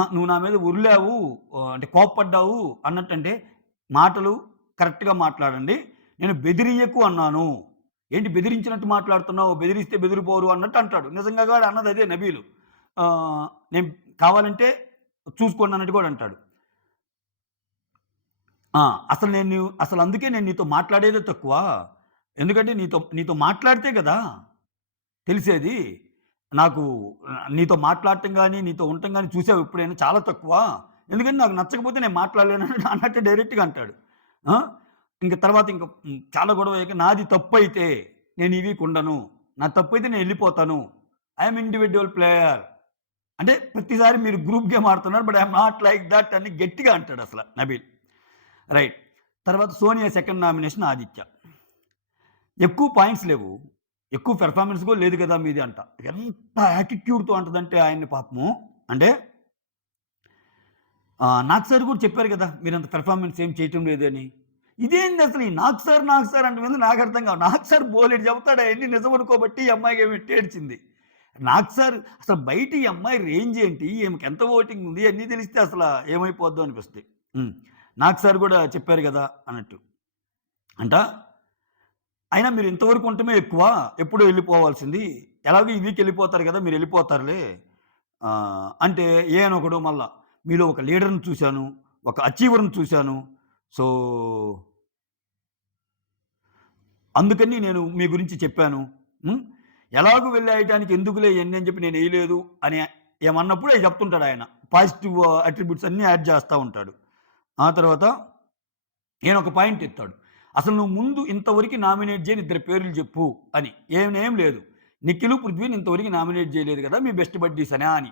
నువ్వు నా మీద ఉరిలావు అంటే కోప్పడ్డావు అన్నట్టంటే, మాటలు కరెక్ట్‌గా మాట్లాడండి. నేను బెదిరియకు అన్నాను. ఏంటి బెదిరించినట్టు మాట్లాడుతున్నావు? బెదిరిస్తే బెదిరిపోరు అన్నట్టు అంటాడు. నిజంగా కూడా అన్నది అదే నబీలు. నేను కావాలంటే చూసుకోండి అన్నట్టు కూడా అంటాడు. ఆ! అసలు అందుకే నేను నీతో మాట్లాడేదే తక్కువ. ఎందుకంటే నీతో నీతో మాట్లాడితే గదా! తెలిసేది. నాకు నీతో మాట్లాడటం గాని, నీతో ఉండటం గాని చూసావా ఎప్పుడైనా? చాలా తక్కువ. ఎందుకంటే నాకు నచ్చకపోతే నేను మాట్లాడలేను అన్నట్టు డైరెక్ట్‌గా అంటాడు. ఆ! చాలా గొడవయ్యాక నాది తప్పైతే నేను ఈ వీక్ ఉండను. నా తప్పైతే నేను ఎళ్ళిపోతాను. I am individual player. అంటే ప్రతిసారి మీరు గ్రూప్ గేమ్ ఆడుతున్నారు. But I am not like that అని గట్టిగా అంటాడసల నబీల్. రైట్. తర్వాత సోనియా సెకండ్ నామినేషన్ ఆదిత్య. ఎక్కువ పాయింట్స్ లేవు. ఎక్కువ పెర్ఫార్మన్స్ కూడా లేదు కదా మీది అంట. ఎంత యాటిట్యూడ్‌తో అంటదంటే ఆయన్ని పాపము. అంటే నాగ్ సార్ కూడా చెప్పారు కదా! మీరంత పెర్ఫార్మన్స్ ఏం చేయటం లేదని. ఇదేందసలు ఈ నాగ్ సార్ అంటమేందో నాకర్థం కాదు. నాగ్ సార్ బోలెడు చెబుతాడు అయన్నీ నిజం అనుకోబట్టి ఈ అమ్మాయికి ఏమి ఏడ్చింది. నాగ్ సార్ అసలు బయట ఈ అమ్మాయి రేంజ్ ఏంటి? ఈమెకి ఎంత ఓటింగ్ ఉంది? అన్నీ తెలిస్తే అసల ఏమైపోద్దో అనిపిస్తాయి. హ్మ్. నాగ్ సార్ కూడా చెప్పారు గదా! అన్నట్టు. అంట అయినా మీరు ఇంతవరకు ఉండటమే ఎక్కువ. ఎప్పుడో ఎళ్ళిపోవాల్సింది. ఎలాగో ఈ వీక్ ఎళ్ళిపోతారు గదా! మీరెళ్ళిపోతారులే. అంటే ఈయనొకడు మళ్ళా మీలో ఒక లీడర్‌ని చూసాను. ఒక అచీవర్‌ని చూసాను. సో, అందుకని నేను మీ గురించి చెప్పాను. హ్మ్. ఎలాగూ వెళ్ళేయటానికి ఎందుకులే ఇయన్నీ అని చెప్పి నేనెయలేదు అని ఏమన్నప్పుడు అయి చెప్తుంటాడాయన. పాజిటివ్ అట్రిబ్యూట్స్ అన్నీ యాడ్ చేస్తా ఉంటాడు. ఆ తర్వాత ఈయనొక పాయింట్ ఎత్తాడు. అసలు నువ్వు ముందు ఇంతవరకు నామినేట్ చేయని ఇద్దరి పేర్లు చెప్పు అని. ఏం లేదు. నిఖిలు, పృథ్వీని ఇంతవరకు నామినేట్ చేయలేదు కదా! మీ బెస్ట్ బడ్డీస్ అనా అని.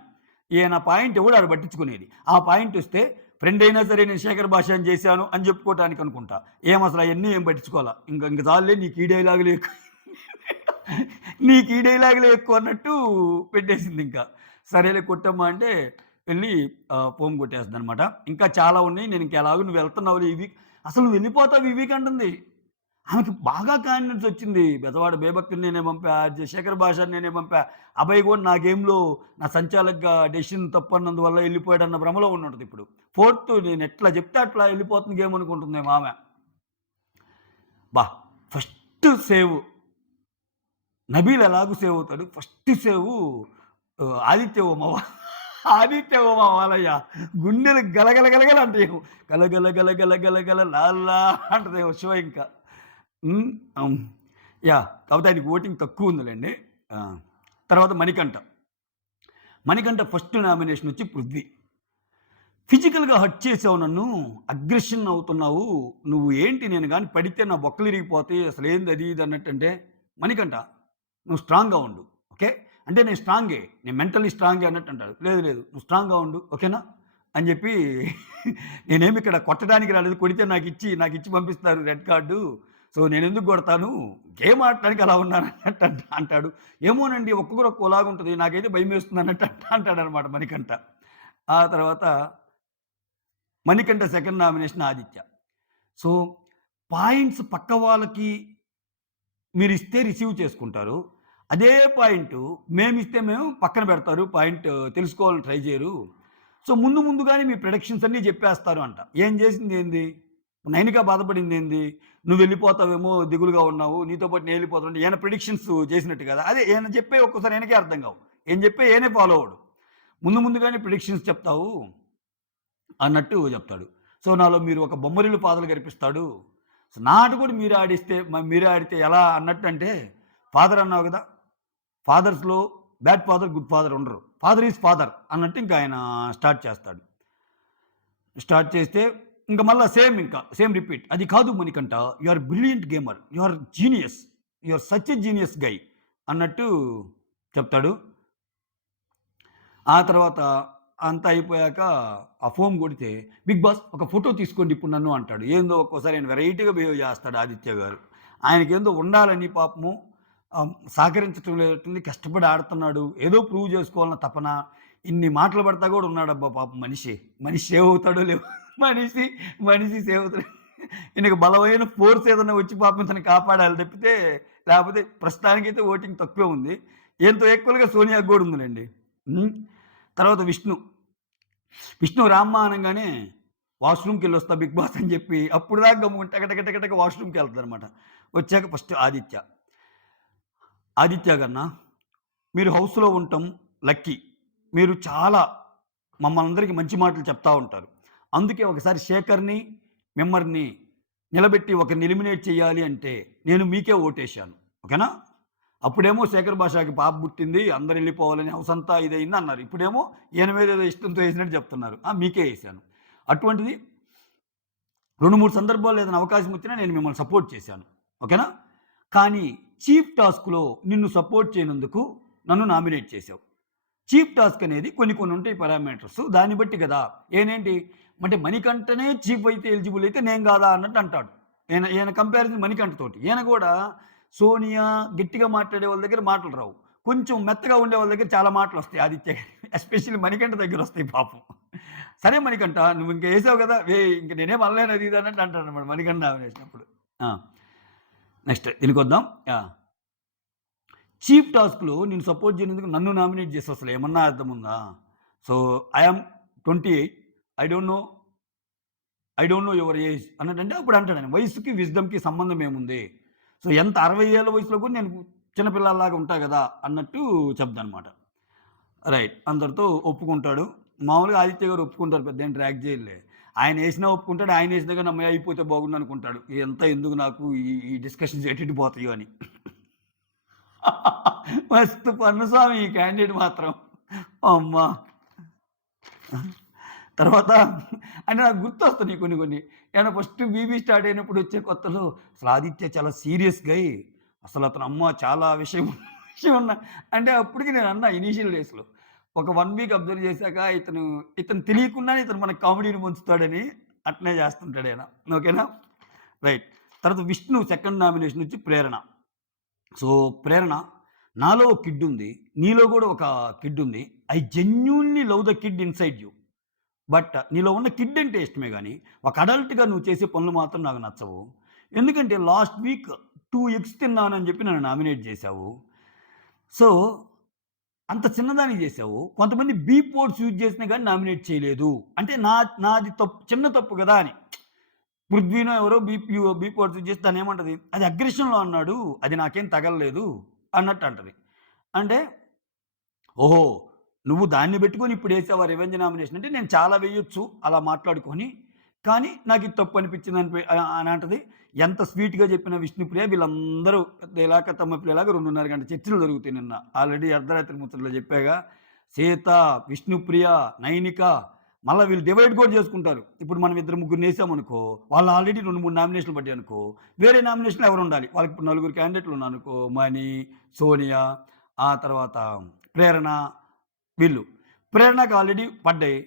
ఈయన పాయింట్ ఎవడు ఆడు పట్టించుకునేది. ఆ పాయింట్ వస్తే ఫ్రెండ్ అయినా సరే నేను శేఖర్ భాషాని చేశాను అని చెప్పుకోవటానికి అనుకుంటా. అసలు అయన్నీ ఏం పట్టించుకోలా. ఇంక చాలులే నీకు ఈ డైలాగులే ఎక్కువ. నీకు ఈ డైలాగులే ఎక్కువ అన్నట్టు పెట్టేసిందింక. సరేలే కొట్టమ్మా అంటే వెళ్ళి ఫోన్ కొట్టేస్తదనమాట. ఇంకా చాలా ఉన్నాయి. నేను ఇంక ఎలాగో నువ్వు వెళ్తున్నావులే ఈ వీక్ అసలు నువ్వు వెళ్ళిపోతావు ఈ వీక్ అంటుంది. ఆమెకి బాగా కాన్ఫిడెన్స్ వచ్చింది. బెజవాడ బేబక్కని నేనే పంపా, శేఖర్ భాషని నేనే పంపా. అభయ్ కూడా నా గేమ్‌లో నా సంచాలక్‌గా డెసిషన్ తప్పన్నందువల్ల ఎళ్ళిపోయాడన్న భ్రమలో ఉండుంటది ఇప్పుడు. ఫోర్త్ నేను ఎట్లా చెప్తే అట్లా ఎళ్ళిపోతుంది గేమ్ అనుకుంటుందేమో ఆమె. ఫస్ట్ సేవ్ నబీల్ ఎలాగో సేవ్ అవుతాడు. ఫస్ట్ సేవు ఆదిత్య ఓమవ. ఆదిత్య ఓ మా మాలయ్య గుండెలు గలగల గలగల అంటాయేమో. గలగల గలగల గలగల లాల్లా అంటదేమో షో ఇంకా. హ్మ్. హ్మ్. యాహ్! కాపోతే ఆయనకి ఓటింగ్ తక్కువుందిలెండి. ఆ! తర్వాత మణికంఠ. మణికంఠ ఫస్ట్ నామినేషన్ వచ్చి 'పృథ్వీ'. ఫిజికల్‌గా హర్ట్ చేసావు నన్ను. అగ్రెషన్ అవుతున్నావు. నువ్వు ఏంటి నేను గాని పడితే నా బొక్కలిరిగిపోతాయి. అసలేంది అది ఇది అన్నట్టంటే, మణికంఠ నువ్వు స్ట్రాంగ్‌గా ఉండు. ఓకే. అంటే నేను స్ట్రాంగే. నేను మెంటల్లీ స్ట్రాంగే అన్నట్టు అంటాడు. లేదు లేదు. నువ్వు స్ట్రాంగ్‌గా ఉండు. ఓకేనా? అని జెప్పి నేనేమి ఇక్కడ కొట్టడానికి రాలేదు. కొడితే నాకిచ్చి పంపిస్తారు రెడ్ కార్డు. సో, నేనెందుకు కొడతాను? గేమ్ ఆడటానికి అలా ఉన్నాను అన్నట్టు అంటాడు. ఏమోనండి ఒక్కొక్కరు ఒక్కోలాగుంటది. నాకైతే భయమేస్తుంది అన్నట్టు అంటాడనమాట మణికంఠ. ఆ తర్వాత Manikanta second nomination 'Aditya.' So, points పక్క వాళ్ళకి మీరిస్తే రిసీవ్ చేసుకుంటారు. అదే పాయింటు మేమిస్తే మేము పక్కన పెడతారు. పాయింట్ తెలుసుకోవాలని ట్రై చేయరు. సో, ముందుగానే మీ ప్రిడిక్షన్స్ అన్నీ జెప్పేస్తారు అంట. ఏం జేసిందేంది? నైనిక బాధపడిందేంది? నువ్వెళ్ళిపోతావేమో దిగులుగా ఉన్నావు. నీతో పాటు నేనెళ్ళిపోతాను అంటే ఈయన ప్రిడిక్షన్స్ చేసినట్టు కదా! అదే ఈయన చెప్పేయి ఒక్కోసారి ఈయనకే అర్థం కావు. ఈయన చెప్పేయి ఈయనే ఫాలో అవ్వడు. ముందుగానే ప్రిడిక్షన్స్ చెప్తావు అన్నట్టు జెప్తాడు. సో, నాలో మీరు ఒక బొమ్మరిల్లు పాటలు కనిపిస్తాడు. సో, నా ఆట కూడా మీరే ఆడిస్తే మీరే ఆడితే ఎలా అన్నట్టంటే, ఫాదర్ అన్నావు గదా! ఫాదర్స్‌లో బ్యాడ్ ఫాదర్, గుడ్ ఫాదర్ ఉండరు. ఫాదర్ ఈజ్ ఫాదర్ అన్నట్టు ఇంక ఆయన స్టార్ట్ చేస్తాడు. స్టార్ట్ చేస్తే ఇంక మళ్ళా సేమ్ రిపీట్. అది కాదు Manikanta. You are brilliant gamer. You are genius. You are such a genius guy అన్నట్టు చెప్తాడు. ఆ తర్వాత అంతా అయిపోయాక ఆ ఫోన్ కొడితే, "బిగ్ బాస్ ఒక ఫోటో తీసుకోండి ఇప్పుడు నన్ను" అంటాడు. ఏందో ఒక్కోసారి ఆయన వెరైటీగా బిహేవ్ చేస్తాడు ఆదిత్య గారు. ఆయనకేందో ఉండాలని పాపము సహకరించటం లేనట్టుంది. కష్టపడి ఆడుతున్నాడు. ఏదో ప్రూవ్ చేసుకోవాలన్న తపన. ఇన్ని మాటలు పడతా కూడా ఉన్నాడబ్బా పాపం మనిషి. మనిషి సేవ్ అవుతాడో లేవో మనిషి, మనిషి సేవ్ అవుతాడు. ఈయనకి బలమైన ఫోర్స్ ఏదన్నా వచ్చి పాపం ఇతన్ని కాపాడాలి తప్పితే, లేకపోతే ప్రస్తుతానికైతే ఓటింగ్ తక్కువే ఉంది. ఈయనతో ఈక్వల్‌గా సోనియాకి గూడా ఉందిలెండి. హ్మ్. తర్వాత విష్ణు రామ్మా అనంగానే వాష్‌రూమ్‌కెళ్ళొస్తా బిగ్ బాస్ అని జెప్పి అప్పటిదాకా గమ్మున టక టక టక టక వాష్‌రూమ్‌కెళ్తాడనమాట. వచ్చాక ఫస్ట్ ఆదిత్య. ఆదిత్య గన్నా మీరు హౌస్‌లో ఉండటం లక్కీ. మీరు చాలా మమ్మల్నందరికి మంచి మాటలు చెప్తా ఉంటారు. అందుకే ఒకసారి శేఖర్‌ని, మిమ్మల్ని నిలబెట్టి ఒకరిని ఎలిమినేట్ చేయాలి అంటే నేను మీకే ఓటేశాను. ఓకేనా? అప్పుడేమో శేఖర్ భాషకి పాప పుట్టింది. అందరూ ఎళ్ళిపోవాలని హౌస్ అంతా ఇదయింది అన్నారు. ఇప్పుడేమో ఈయన మీద ఏదో ఇష్టంతో ఏసినట్టు చెప్తున్నారు. మీకే ఏశాను. అటువంటిది 2, 3 సందర్భాల్లో ఏదైనా అవకాశం వచ్చినా నేను మిమ్మల్ని సపోర్ట్ చేశాను. ఓకేనా? కానీ చీఫ్ టాస్క్‌లో నిన్ను సపోర్ట్ చేయనందుకు నన్ను నామినేట్ చేశావు. చీఫ్ టాస్క్ అనేది కొన్ని ఉంటాయి పారామీటర్స్. దాన్ని బట్టి కదా! ఈయనేంటి అంటే మణికంఠనే చీఫ్ అయితే ఎలిజిబుల్ అయితే నేను కాదా అన్నట్టు అంటాడు. ఈయన కంపారిజన్ మణికంఠతోటి. ఈయన కూడా సోనియా గట్టిగా మాట్లాడే వాళ్ళ దగ్గర మాటలు రావు. కొంచెం మెత్తగా ఉండే వాళ్ళ దగ్గర చాలా మాటలొస్తాయి ఆదిత్య గారికి. ఎస్పెషల్లీ మణికంఠ దగ్గరొస్తాయి పాపం. సరే మణికంఠ నువ్వు ఇంక ఏసావు కదా! ఇంక నేనేం అనలేను అది ఇది అన్నట్టు అంటాడన్నమాట మణికంఠ నామినేషనప్పుడు. ఆ! నెక్స్ట్ దీనికొద్దాం. ఆ! చీఫ్ టాస్క్‌లో నేను సపోర్ట్ చేయనందుకు నన్ను నామినేట్ చేసావు అసలు ఏమన్నా అర్థం ఉందా? So, I am 28 I don't know I don't know your age అన్నట్టంటే అప్పుడు అంటాడాయన. వయసుకి, విజ్డమ్‌కి సంబంధం ఏముంది? సో, ఎంత 60 ఏళ్ల వయసులో కూడా నేను చిన్న పిల్లాడిలాగా ఉంటా గదా! అన్నట్టు చెప్దనమాట. రైట్. అందరితో ఒప్పుకుంటాడు. మామూలుగా ఆదిత్య గారు ఒప్పుకుంటారు. పెద్దేం డ్రాగ్ చేయరులే. ఆయనేసినా ఒప్పుకుంటాడు. ఆయనేసినా గాని హమ్మయ్య! అయిపోతే బాగుండనుకుంటాడు. ఇదంతా ఎందుకు నాకు ఈ డిస్కషన్స్ ఎటెటు పోతాయో అని. మస్తు ఫన్ను స్వామి ఈ క్యాండిడేట్ మాత్రం. అమ్మా! తర్వాత అంటే నాకు గుర్తొస్తున్నాయి కొన్ని. ఏమైనా ఫస్ట్ బీబీ స్టార్ట్ అయినప్పుడు వచ్చే కొత్తలో అసలు ఆదిత్య చాలా సీరియస్ గై. అసలు అతను అమ్మ చాలా విషయం ఉన్న అంటే అప్పటికి నేను అన్నా ఇనీషియల్ డేస్‌లో. ఒక 1 వీక్ అబ్జర్వ్ చేశాక ఇతను తెలియకుండానే ఇతను మనకు కామెడీని పంచుతాడని అట్నే చేస్తుంటాడు ఈయన. ఓకేనా? రైట్. తర్వాత విష్ణు సెకండ్ నామినేషన్ వచ్చి ప్రేరణ. సో, ప్రేరణ నాలో ఒక కిడ్ ఉంది. నీలో గూడా ఒక కిడ్ ఉంది. I genuinely love the kid inside you. But నీలో ఉన్న కిడ్ అంటే ఇష్టమే గానీ, ఒక అడల్ట్‌గా నువ్వు చేసే పనులు మాత్రం నాకు నచ్చవు. ఎందుకంటే లాస్ట్ వీక్ 2 ఎగ్స్ తిన్నానని జెప్పి నన్ను నామినేట్ జేశావు. సో, అంత చిన్నదానికి జేశావు. కొంతమంది బీప్ వర్డ్స్ యూజ్ చేసినా గాని నామినేట్ చేయలేదు. అంటే నాది చిన్న తప్పు గదా! అని. పృథ్వీనో ఎవరో బీప్ వర్డ్స్ యూజ్ చేసి దాన్నేమంటది? అది అగ్రెషన్‌లో అన్నాడు. అది నాకేం తగలలేదు అన్నట్టు అంటది. అంటే ఓహో! నువ్వు దాన్ని పెట్టుకొని ఇప్పుడు వేసావా రివెంజ్ నామినేషన్ అంటే నేను చాలా వేయొచ్చు అలా మాట్లాడుకొని. కానీ నాకిది తప్పు అనిపించిందని అని అంటది. ఎంత స్వీట్‌గా చెప్పిన విష్ణుప్రియ వీళ్ళందరూ పెద్ద ఇలాక తమ్మపిల్లలాగా 2:30 గంట చర్చలు జరుగుతాయి నిన్న. ఆల్రెడీ అర్ధరాత్రి ముచ్చట్లు చెప్పాగా. సీత, విష్ణుప్రియ, నైనిక మళ్ళా వీళ్ళు డివైడ్ కూడా చేసుకుంటారు. ఇప్పుడు మనం ఇద్దరు ముగ్గురినేసామనుకో, వాళ్ళు ఆల్రెడీ 2, 3 నామినేషన్‌లు పడ్డాయనుకో, వేరే నామినేషన్‌లో ఎవరుండాలి? వాళ్ళకి ఇప్పుడు నలుగురు క్యాండిడేట్‌లు ఉన్నారనుకో, మణి, సోనియా, ఆ తర్వాత ప్రేరణ వీళ్ళు. ప్రేరణకి ఆల్రెడీ పడ్డాయి.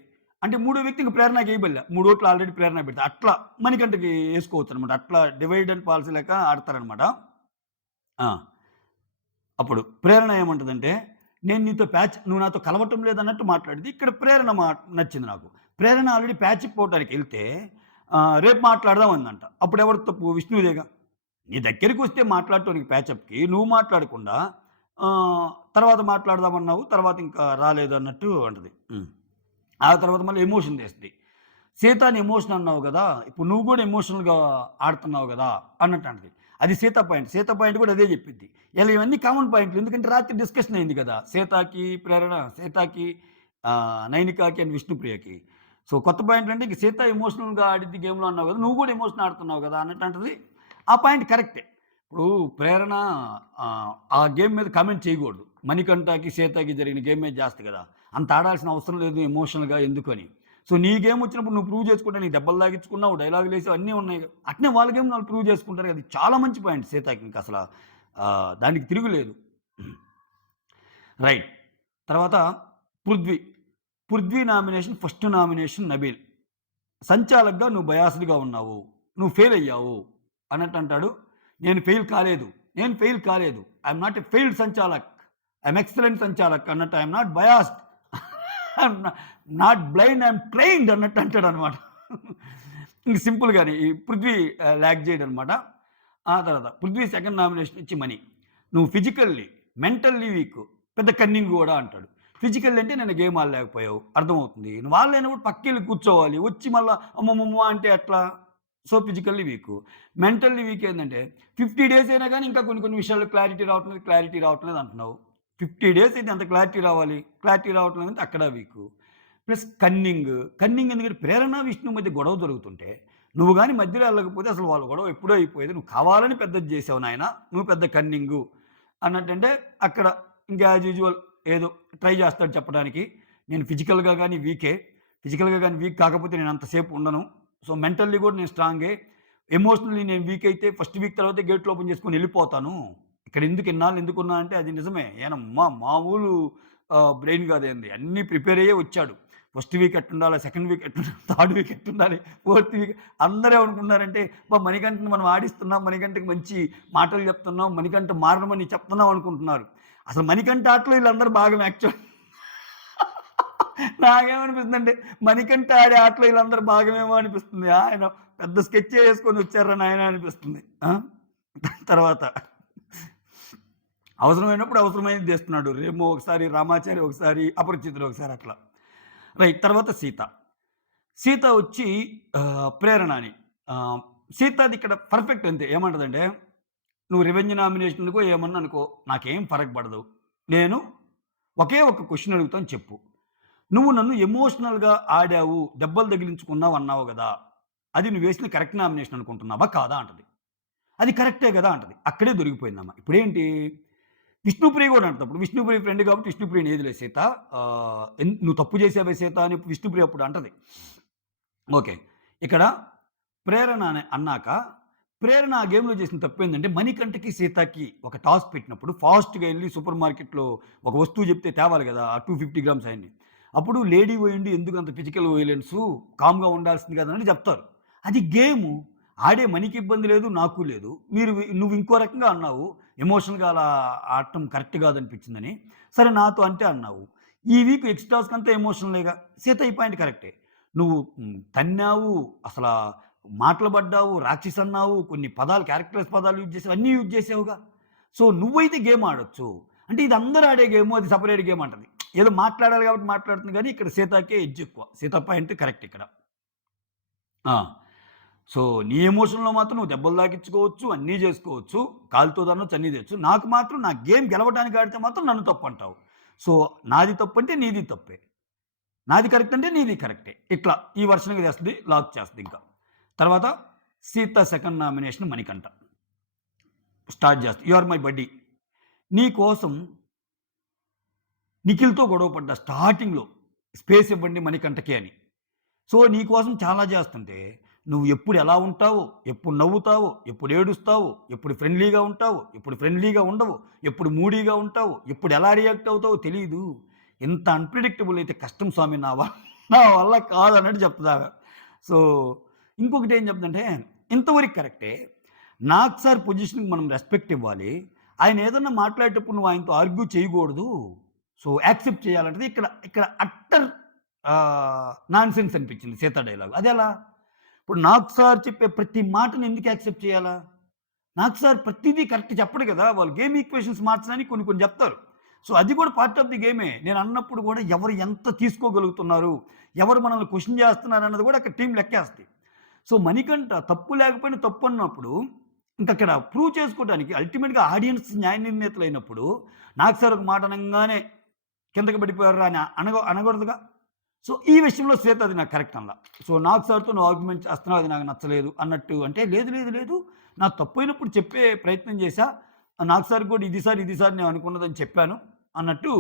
అంటే మూడో వ్యక్తికి ప్రేరణకి ఎయబల్లే. 3 ఓట్లు ఆల్రెడీ ప్రేరణకి పెడతా. అట్లా మణికంఠకి ఏసుకోవచ్చనమాట. అట్లా డివైడ్ అండ్ పాలిసీ లెక్క ఆడతారనమాట. ఆ! అప్పుడు ప్రేరణ ఏమంటదంటే, "నేను నీతో ప్యాచ్ నువ్వు నాతో కలవటం లేదన్నట్టు మాట్లాడిద్ది." ఇక్కడ ప్రేరణ నచ్చింది నాకు. ప్రేరణ ఆల్రెడీ ప్యాచ్‌కి పోవటానికెళ్తే రేపు మాట్లాడదాం అందంట. అప్పుడెవరిది తప్పు? విష్ణుదేగా. నీ దగ్గరికొస్తే మాట్లాడటానికి ప్యాచప్‌కి నువ్వు మాట్లాడకుండా తర్వాత మాట్లాడదామన్నావు. తర్వాత ఇంకా రాలేదు అన్నట్టు అంటది. ఆ తర్వాత మళ్ళీ ఎమోషన్ తెస్తది. సీతని ఎమోషన్ అన్నావు గదా! ఇప్పుడు నువ్వు గూడా ఎమోషనల్‌గా ఆడుతున్నావు గదా! అన్నట్టు అంటది. అది సీత పాయింట్. సీత పాయింట్ గూడా అదే జెప్పిద్ది. ఇలా ఇవన్నీ కామన్ పాయింట్లు. ఎందుకంటే రాత్రి డిస్కషన్ అయింది గదా! సీతకి ప్రేరణ, సీతకి నైనికాకి అండ్ విష్ణుప్రియకి. సో, కొత్త పాయింట్లంటే ఇంక సీత ఎమోషనల్‌గా ఆడిద్ది గేమ్‌లో అన్నావు గదా! నువ్వు గూడా ఎమోషన్ ఆడుతున్నావు గదా! అన్నట్టు అంటది. ఆ పాయింట్ కరెక్టే. ఇప్పుడు ప్రేరణ ఆ గేమ్ మీద కామెంట్ చేయగూడదు. మణికంఠకి, సీతకి జరిగిన గేమ్ మీద జేస్తది గదా! అంత ఆడాల్సిన అవసరం లేదు ఎమోషనల్‌గా ఎందుకని. సో, నీ గేమ్ వచ్చినప్పుడు నువ్వు ప్రూవ్ చేసుకుంటే నీకు దెబ్బలు తాగించుకున్నావు, డైలాగులేసావు అన్నీ ఉన్నాయి. అట్నే వాళ్ళ గేమ్ వాళ్ళు ప్రూవ్ చేసుకుంటారు. అది చాలా మంచి పాయింట్ సీతకి ఇంకసల దానికి తిరుగులేదు. రైట్. తర్వాత Prithvi. Prithvi nomination first nomination Nabeel. సంచాలక్‌గా నువ్వు బయాస్డ్‌గా ఉన్నావు. నువ్వు ఫెయిల్ అయ్యావు అన్నట్టు అంటాడు. నేను ఫెయిల్ కాలేదు. నేను ఫెయిల్ కాలేదు. I am not a failed సంచాలక్. ఐ యామ్ ఎక్సలెంట్ సంచాలక్ అన్నట్టు I am not biased. I'm not blind I'm trained అన్నట్టు అంటాడనమాట. ఇంక సింపుల్‌గానే ఈ పృథ్వీ ల్యాగ్ చేయడనమాట. ఆ తర్వాత పృథ్వీ సెకండ్ నామినేషన్ ఇచ్చి మనీ. నువ్వు ఫిజికల్లీ, మెంటల్లీ వీక్. పెద్ద కన్నింగ్ గూడా అంటాడు. ఫిజికల్ అంటే నేను గేమ్ ఆడలేకపోయావు. అర్థమవుతుంది. నువ్వు ఆడలేనప్పుడు పక్కెళ్ళి కూర్చోవాలి. వచ్చి మళ్ళా అమ్మమ్మమ్మ అంటే ఎట్లా? So, physically weak. Mentally weak ఏందంటే 50 డేస్ అయినా గానీ ఇంకా కొన్ని కొన్ని విషయాల్లో క్లారిటీ రావట్లేదు అంటున్నావు. 50 డేస్ అయితే ఎంత క్లారిటీ రావాలి? క్లారిటీ రావటం లేదంటే అక్కడ వీకు. ప్లస్ కన్నింగ్ ఎందుకంటే ప్రేరణ, విష్ణు మధ్య గొడవ జరుగుతుంటే, నువ్వు గాని మధ్యలో ఎళ్ళకపోతే అసలు వాళ్ళ గొడవ ఎప్పుడో అయిపోయేది. నువ్వు కావాలని పెద్దది చేసావు నాయనా. నువ్వు పెద్ద కన్నింగు అన్నట్టంటే అక్కడ ఇంకా యాజ్ యూజువల్ ఏదో ట్రై చేస్తాడు చెప్పడానికి. నేను ఫిజికల్‌గా గాని వీకే. ఫిజికల్‌గా గాని వీక్ కాకపోతే నేను అంతసేపు ఉండను. సో, మెంటల్లీ కూడా నేను స్ట్రాంగే. ఎమోషనల్లీ నేను వీక్ అయితే ఫస్ట్ వీక్ తర్వాతే గేట్లు ఓపెన్ చేసుకొని ఎళ్ళిపోతాను. ఇక్కడ ఎందుకు ఇన్నాళ్ళు ఎందుకున్నా అంటే అది నిజమే. ఈయన మామూలు బ్రెయిన్ కాదేంది. అన్నీ ప్రిపేర్ అయ్యే వచ్చాడు. ఫస్ట్ వీక్ ఎట్టుండాలి, సెకండ్ వీక్ ఎట్టుండాలి, థర్డ్ వీక్ ఎట్టుండాలి, ఫోర్త్ వీక్ అందరూ ఏమనుకున్నారంటే మణికంఠని మనం ఆడిస్తున్నాం, మణికంఠకి మంచి మాటలు చెప్తున్నాం, మణికంఠ మారమని చెప్తున్నాం అనుకుంటున్నారు. అసలు మణికంఠ ఆటలో వీళ్ళందరూ భాగం యాక్చువల్. నాకేమనిపిస్తుందంటే మణికంఠ ఆడే ఆటలో వీళ్ళందరూ భాగమేమో అనిపిస్తుంది. ఆయన పెద్ద స్కెచ్చే యేసుకొని వచ్చారా నాయన అనిపిస్తుంది. తర్వాత అవసరమైనప్పుడు అవసరమైనది తెస్తున్నాడు. రేమో ఒకసారి, రామాచారి ఒకసారి, అపరిచితుడు ఒకసారి అట్లా. రైట్. తర్వాత సీత. సీత వచ్చి ప్రేరణ అని. సీతది ఇక్కడ పర్ఫెక్ట్ అంతే. ఏమంటదంటే, "నువ్వు రివెంజ్ నామినేషన్‌లకో ఏమన్నా అనుకో, నాకేం ఫరక్ పడదు. నేను ఒకే ఒక్క క్వెషన్ అడుగుతాను చెప్పు. నువ్వు నన్ను ఎమోషనల్‌గా ఆడావు, దెబ్బలు తగిలించుకున్నావు అన్నావు గదా! అది నువ్వు వేసిన కరెక్ట్ నామినేషన్ అనుకుంటున్నావా? కాదా?" అంటది. "అది కరెక్టే గదా!" అంటది. అక్కడే దొరికిపోయిందమ్మ. ఇప్పుడేంటి విష్ణుప్రియ గూడా అంటది. అప్పుడు విష్ణుప్రియ ఫ్రెండ్ కాబట్టి విష్ణుప్రియని ఏదిలే సీత. నువ్వు తప్పు చేసావే సీత అని విష్ణుప్రియ అప్పుడు అంటది. ఓకే. ఇక్కడ ప్రేరణ అన్నాక ప్రేరణ ఆ గేమ్‌లో చేసిన తప్పేందంటే మణికంఠకి, సీతకి ఒక టాస్క్ పెట్టినప్పుడు ఫాస్ట్‌గా ఎళ్లి సూపర్ మార్కెట్‌లో ఒక వస్తువు చెప్తే తేవాలి గదా! ఆ 250 గ్రామ్స్ అయన్నీ. అప్పుడు లేడీ పోయుండి ఎందుకంత ఫిజికల్ వయలెన్సు కామ్‌గా ఉండాల్సింది కదా! అని చెప్తారు. అది గేము. ఆడే మణికి ఇబ్బంది లేదు, నాకు లేదు. నువ్వు ఇంకో రకంగా అన్నావు. ఎమోషనల్‌గా అలా ఆడటం కరెక్ట్ కాదనిపించిందని. సరే నాతో అంటే అన్నావు. ఈ వీక్ ఎక్స్‌ట్రాస్‌కి అంతా ఎమోషనలేగా. సీత ఈ పాయింట్ కరెక్టే. నువ్వు తన్నావు, అసలా మాటలు పడ్డావు, రాక్షసి అన్నావు, కొన్ని పదాలు క్యారెక్టరైజ్ పదాలు యూజ్ చేసావు, అన్నీ యూజ్ చేసావుగా. సో, నువ్వైతే గేమ్ ఆడొచ్చు. అంటే ఇది అందరూ ఆడే గేము, అది సెపరేట్ గేమ్ అంటది. ఏదో మాట్లాడాలి కాబట్టి మాట్లాడుతుంది గానీ, ఇక్కడ సీతకే ఎడ్జ్ ఎక్కువ. సీత పాయింట్ కరెక్ట్ ఇక్కడ. ఆ! సో, నీ ఎమోషన్‌లో మాత్రం నువ్వు దెబ్బలు తాకిచ్చుకోవచ్చు, అన్నీ జేసుకోవచ్చు. కాలుతో తన్నొచ్చు, అన్నీ చేయొచ్చు. నాకు మాత్రం నా గేమ్ గెలవడానికి ఆడితే మాత్రం నన్ను తప్పంటావు. సో, నాది తప్పంటే నీది తప్పే. నాది కరెక్ట్ అంటే నీది కరెక్టే. ఇట్లా ఈ వెర్షన్‌కి తెస్తది. లాక్ చేస్తదింక. తర్వాత Sita second nomination Manikanta. Start చేస్తది. యూ ఆర్ మై బడ్డీ. నీ కోసం నిఖిల్‌తో గొడవ పడ్డా స్టార్టింగ్‌లో. స్పేస్ ఇవ్వండి మణికంఠకి అని. సో, నీకోసం చాలా చేస్తుంటే, నువ్వు ఎప్పుడు ఎలా ఉంటావో, ఎప్పుడు నవ్వుతావో, ఎప్పుడు ఏడుస్తావో, ఎప్పుడు ఫ్రెండ్లీగా ఉంటావో, ఎప్పుడు ఫ్రెండ్లీగా ఉండవు, ఎప్పుడు మూడీగా ఉంటావో, ఎప్పుడు ఎలా రియాక్ట్ అవుతావో తెలీదు. ఇంత అన్‌ప్రెడిక్టబుల్ అయితే కష్టం స్వామి నా వల్ల కాదన్నట్టు చెప్తదామె. సో, ఇంకొకటి ఏం చెప్తుందంటే, ఇంతవరకు కరెక్టే. నాకు సార్ పొజిషన్‌కి మనం రెస్పెక్ట్ ఇవ్వాలి. ఆయన ఏదన్నా మాట్లాడేటప్పుడు నువ్వు ఆయనతో ఆర్గ్యూ చేయకూడదు. సో, యాక్సెప్ట్ చేయాలంటది. ఇక్కడ ఇక్కడ అట్టర్ నాన్‌సెన్స్ అనిపించింది సీత డైలాగ్. అదెలా? ఇప్పుడు నాకు సార్ చెప్పే ప్రతి మాటని ఎందుకు యాక్సెప్ట్ చేయాలా? నాకు సార్ ప్రతీదీ కరెక్ట్ చెప్పడు కదా! వాళ్ళు గేమ్ ఈక్వేషన్స్ మార్చడానికి కొన్ని కొన్ని చెప్తారు. సో, అది కూడా పార్ట్ ఆఫ్ ది గేమే. నేను అన్నప్పుడు కూడా ఎవరు ఎంత తీసుకోగలుగుతున్నారు? ఎవరు మనల్ని క్వెషన్ చేస్తున్నారన్నది కూడా అక్కడ టీమ్ లెక్కేస్తాయి. సో, మణికంఠ తప్పు లేకపోయినా తప్పు అన్నప్పుడు ఇంకక్కడ ప్రూవ్ చేసుకోవడానికి అల్టిమేట్‌గా ఆడియన్స్ న్యాయ నిర్ణేతలైనప్పుడు నాకు సార్ ఒక మాట అనంగానే కిందకి పడిపోయారురా అని అనకూడదుగా. సో, ఈ విషయంలో శ్వేత అది నాకు కరెక్ట్ అనలా. సో, నాకు సార్‌తో నువ్వు ఆర్గ్యుమెంట్ చేస్తున్నావు అది నాకు నచ్చలేదు అన్నట్టు అంటే, లేదు, లేదు, లేదు. నాకు తప్పైనప్పుడు చెప్పే ప్రయత్నం చేశా. నాకు సార్ కూడా ఇది సార్ నేను అనుకున్నదని చెప్పాను అన్నట్టు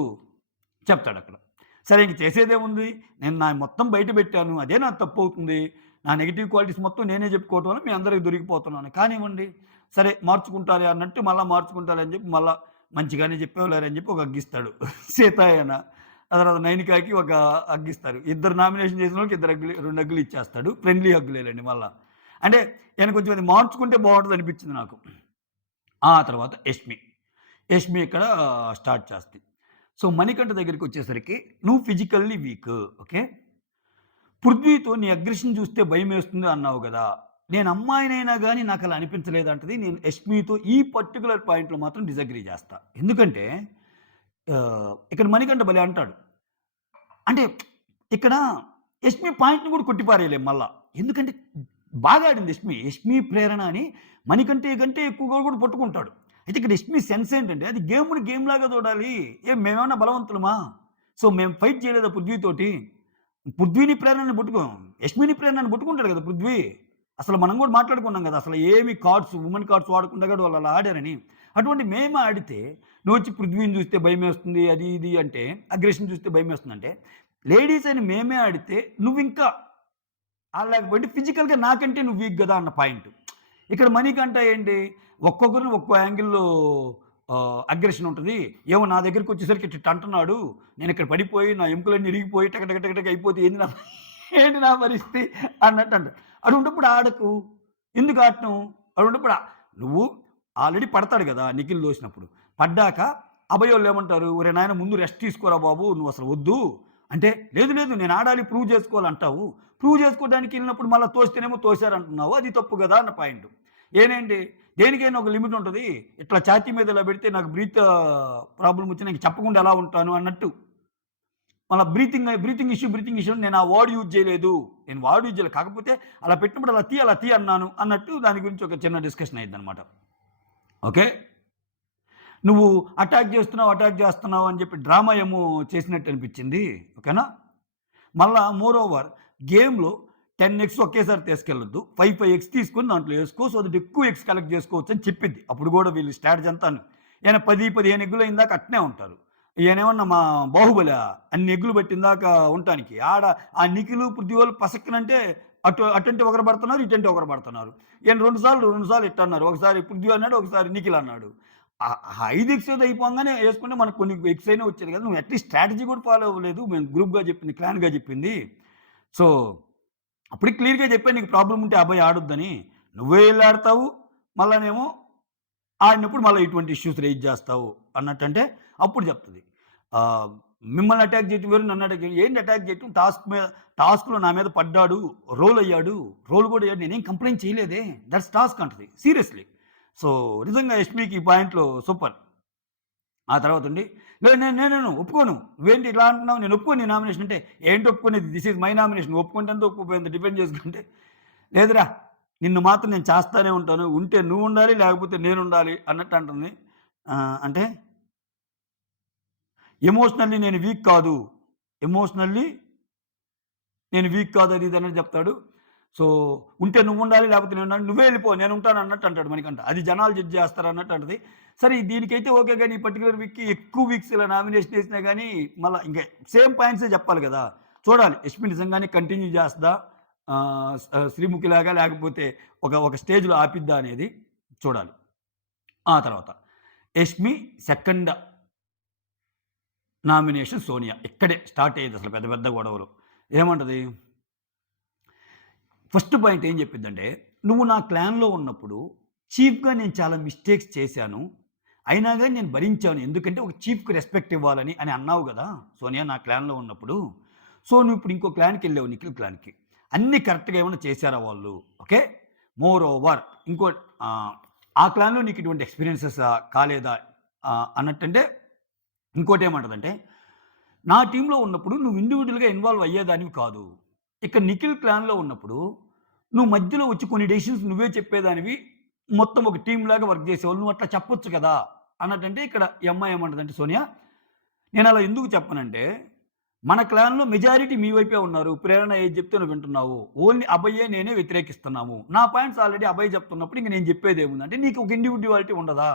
చెప్తాడక్కడ. సరే ఇంక చేసేదేముంది? నేను నా మొత్తం బయట పెట్టాను. అదే నాకు తప్పవుతుంది. నా నెగెటివ్ క్వాలిటీస్ మొత్తం నేనే చెప్పుకోవటం వల్ల మీ అందరికి దొరికిపోతున్నాను. కానివ్వండి. సరే మార్చుకుంటాలే అన్నట్టు మళ్ళా మార్చుకుంటాలే అని చెప్పి మళ్ళా మంచిగానే చెప్పావులేరా అని చెప్పి ఒక అగ్గిస్తాడు. సీతయ్యన. ఆ తర్వాత నైనికాకి ఒక అగ్గిస్తారు. ఇద్దరు నామినేషన్ చేసిన వాళ్ళకి ఇద్దరు అగ్గులు 2 అగ్గులు ఇచ్చేస్తాడు. ఫ్రెండ్లీ అగ్గులేలెండి మళ్ళా. అంటే ఈయన కొంచెం అది మార్చుకుంటే బావుంటదనిపించింది నాకు. ఆ తర్వాత యష్మి. యష్మి ఇక్కడ స్టార్ట్ చేస్తది. సో, మణికంఠ దగ్గరికొచ్చేసరికి నువ్వు ఫిజికల్లీ వీక్. ఓకే. పృథ్వీతో నీ అగ్రెషన్ చూస్తే భయమేస్తుంది అన్నావు గదా! నేను అమ్మాయినైనా గాని నాకలా అనిపించలేదంటది. నేను యష్మితో ఈ పర్టిక్యులర్ పాయింట్‌లో మాత్రం డిసగ్రీ చేస్తా. ఎందుకంటే ఇక్కడ మణికంఠ భలే అంటాడు. అంటే ఇక్కడ యష్మి పాయింట్‌ని కూడా కొట్టిపారేయలేం మళ్ళా. ఎందుకంటే బాగా ఆడింది యష్మి. యష్మి ప్రేరణ అని మణికంఠ కంటే ఎక్కువగా కూడా పట్టుకుంటాడు. అయితే ఇక్కడ యష్మి సెన్స్ ఏంటంటే అది గేమ్‌ని గేమ్‌లాగా చూడాలి. మేమేమన్నా బలవంతులమా? సో, మేము ఫైట్ చేయలేదా పృథ్వీతోటి? పృథ్వీని ప్రేరణని పట్టుకోం. యష్మిని ప్రేరణని పట్టుకుంటాడు కదా పృథ్వీ. అసలు మనం కూడా మాట్లాడుకున్నాం కదా! అసలు ఏమి కార్డ్స్, వుమెన్ కార్డ్స్ వాడకుండా కూడా వాళ్ళు అలా ఆడారని. అటువంటి మేము ఆడితే నువ్వొచ్చి పృథ్వీని చూస్తే భయమేస్తుంది అది ఇది అంటే, అగ్రెషన్ చూస్తే భయమేస్తుందంటే, లేడీస్ అని మేమే ఆడితే నువ్వింకా ఆడలేకపోయింటే ఫిజికల్‌గా నాకంటే నువ్వు వీక్ గదా! అన్న పాయింట్. ఇక్కడ మణికంఠ ఏంటి ఒక్కొక్కరిని ఒక్కో యాంగిల్‌లో అగ్రెషన్ ఉంటది. ఏమో నా దగ్గరికొచ్చేసరికి ఇట్ట అంటున్నాడు. నేనిక్కడ పడిపోయి నా ఎముకలన్నీ ఇరిగిపోయి టక టక టక టక అయిపోతే ఏంటి నా పరిస్థితి అన్నట్టు అంటాడు. అటువంటప్పుడు ఆడకు. ఎందుకు ఆడటం? అటువంటప్పుడు నువ్వు ఆల్రెడీ పడతాడు గదా! నిఖిల్ దోసినప్పుడు. పడ్డాక అభయోళ్ళు ఏమంటారు? "ఒరేయ్ నాయన ముందు రెస్ట్ తీసుకోరా బాబు! నువ్వసలు వద్దు." అంటే లేదు లేదు నేను ఆడాలి ప్రూవ్ చేసుకోవాలంటావు. ప్రూవ్ చేసుకోవడానికి ఎళ్ళినప్పుడు మళ్ళా తోస్తేనేమో తోసారంటున్నావు. అది తప్పు గదా! అన్న పాయింట్. ఏనేంటి దేనికైనా ఒక లిమిట్ ఉంటది. ఇట్లా ఛాతీ మీద ఇలా పెడితే నాకు ప్రాబ్లమ్ వచ్చి నాకు చెప్పకుండా ఎలా ఉంటాను అన్నట్టు. మళ్ళా బ్రీతింగ్ ఇష్యూ నేను ఆ వర్డ్ యూజ్ చేయలేదు. నేను వర్డ్ యూజ్ చేయలేదు. కాకపోతే అలా పెట్టినప్పుడు అలా తీ అన్నాను అన్నట్టు దాని గురించి ఒక చిన్న డిస్కషన్ అయ్యిద్దనమాట. ఓకే. నువ్వు అటాక్ చేస్తున్నావు అని చెప్పి డ్రామా ఏమో చేసినట్టు అనిపించింది. ఓకేనా? మళ్ళా మోరోవర్ గేమ్‌లో 10 ఒకేసారి తీసుకెళ్ళొద్దు. 5 తీసుకొని దాంట్లో ఏసుకో. సో దట్ ఎక్కువ ఎగ్స్ కలెక్ట్ చేసుకోవచ్చు అని చెప్పిద్ది. అప్పుడు గూడా వీళ్ళు స్ట్రాటజీ అంతాను. ఈయన 15 ఎగ్గులు అయిందాక అట్నే ఉంటారు. ఈయనేమన్నా మా బాహుబలా? అన్ని ఎగ్గులు పట్టిందాక ఉండటానికి. ఆడ ఆ నిఖిలు, పృథ్వీ వాళ్ళు పసక్కనంటే అటంటే ఒకరు పడుతున్నారు, ఇటంటే ఒకరు పడుతున్నారు. ఈయన 2 సార్లు ఇట్టన్నారు. ఒకసారి పృథ్వీ అన్నాడు, ఒకసారి నిఖిల్ అన్నాడు. 5 ఎగ్స్ ఏదో అయిపోంగానే ఏసుకుంటే మనకు కొన్ని ఎగ్స్ అయినా వచ్చేది కదా! నువ్వు అట్‌లీస్ట్ స్ట్రాటజీ కూడా ఫాలో అవ్వలేదు. మేము గ్రూప్‌గా చెప్పింది, క్లాన్‌గా చెప్పింది. సో, అప్పటికి క్లియర్‌గా చెప్పాను నీకు ప్రాబ్లమ్ ఉంటే ఆ అబ్బాయి ఆడొద్దని. నువ్వే ఎళ్లి ఆడతావు. మళ్ళానేమో ఆడినప్పుడు మళ్ళా ఇటువంటి ఇష్యూస్ రైజ్ చేస్తావు అన్నట్టంటే అప్పుడు చెప్తది. ఆహ్, మిమ్మల్ని అటాక్ చేయటం వేరు, నన్ను అటాక్ చేయటం ఏంటి అటాక్ చేయటం టాస్క్‌లో నా మీద పడ్డాడు, రోల్ అయ్యాడు. రోల్ కూడా అయ్యాడు. నేనేం కంప్లెయింట్ చేయలేదే. దట్స్ టాస్క్ అంటది. సీరియస్‌లీ. సో, నిజంగా యష్మికి ఈ పాయింట్‌లో సూపర్. ఆ తర్వాతండి నేను ఒప్పుకోను. నువ్వేంటి ఇట్లా అంటున్నావు? నేను ఒప్పుకోను నీ నామినేషన్ అంటే, ఏంటి ఒప్పుకునేది? This is my nomination. నువ్వు ఒప్పుకుంటే ఎంత ఒప్పుకోపోయింది డిపెండ్ చేసుకుంటే, లేదురా నిన్ను మాత్రం నేను చేస్తానే ఉంటాను. ఉంటే నువ్వుండాలి, లేకపోతే నేనుండాలి అన్నట్టు అంటుంది. అంటే ఎమోషనల్లీ నేను వీక్ కాదు. ఎమోషనల్లీ నేను వీక్ కాదు అది ఇది అనేది చెప్తాడు. సో, ఉంటే నువ్వుండాలి లేకపోతే నేనుండాలి. నువ్వే ఎళ్ళిపో నేనుంటాను అన్నట్టు అంటాడు మణికంఠ. అది జనాలు జడ్జ్ చేస్తారు అన్నట్టు అంటది. సరే దీనికైతే ఓకే గాని ఈ పర్టిక్యులర్ వీక్‌కి ఎక్కువ వీక్స్ ఇలా నామినేషన్ ఏసినా గాని మళ్ళా ఇంక సేమ్ పాయింట్సే చెప్పాలి గదా! చూడాలి యష్మి నిజంగానే కంటిన్యూ చేస్తదా? శ్రీముఖిలాగా లేకపోతే ఒక స్టేజ్‌లో ఆపిద్దా అనేది చూడాలి. ఆ తర్వాత యష్మి సెకండ్ నామినేషన్ సోనియా. ఇక్కడే స్టార్ట్ అయ్యేది అసలు పెద్ద పెద్ద గొడవలు. ఏమంటది? ఫస్ట్ పాయింట్ ఏం చెప్పిద్దంటే, "నువ్వు నా క్లాన్‌లో ఉన్నప్పుడు చీఫ్‌గా నేను చాలా మిస్టేక్స్ చేశాను. అయినా గాని నేను భరించాను. ఎందుకంటే ఒక చీఫ్‌కి రెస్పెక్ట్ ఇవ్వాలని" అని అన్నావు గదా! సోనియా నా క్లాన్‌లో ఉన్నప్పుడు. సో, నువ్వు ఇప్పుడు ఇంకో క్లాన్‌కెళ్ళావు నిఖిల్ క్లాన్‌కి. అన్నీ కరెక్ట్‌గా ఏమన్నా చేశారా వాళ్ళు? ఓకే. మోర్ ఓవర్ ఇంకో ఆహ్, ఆ క్లాన్‌లో నీకు ఇటువంటి ఎక్స్‌పీరియన్సెస్ కాలేదా? అన్నట్టంటే ఇంకోటేమంటదంటే, "నా టీమ్‌లో ఉన్నప్పుడు నువ్వు ఇండివిడ్యుయల్‌గా ఇన్వాల్వ్ అయ్యేదానివి కాదు. ఇక్కడ నిఖిల్ క్లాన్‌లో ఉన్నప్పుడు, నువ్వు మధ్యలో వచ్చి కొన్ని డెసిషన్స్ నువ్వే చెప్పేదానివి. మొత్తం ఒక టీమ్‌లాగా వర్క్ చేసేవాళ్ళు. నువ్వు అట్లా చెప్పొచ్చు కదా!" అన్నట్టంటే ఇక్కడ ఈ అమ్మాయి ఏమంటదంటే సోనియా, నేనలా ఎందుకు చెప్పనంటే, మన క్లాన్‌లో మెజారిటీ మీ వైపే ఉన్నారు. ప్రేరణ ఏది చెప్తే నువ్వు వింటున్నావు. ఓన్లీ అభయే నేనే వ్యతిరేకిస్తున్నాము. నా పాయింట్స్ ఆల్రెడీ అభయ్ చెప్తున్నప్పుడు ఇంక నేను చెప్పేదేముంది? అంటే నీకు ఒక ఇండివిడ్యువాలిటీ ఉండదా?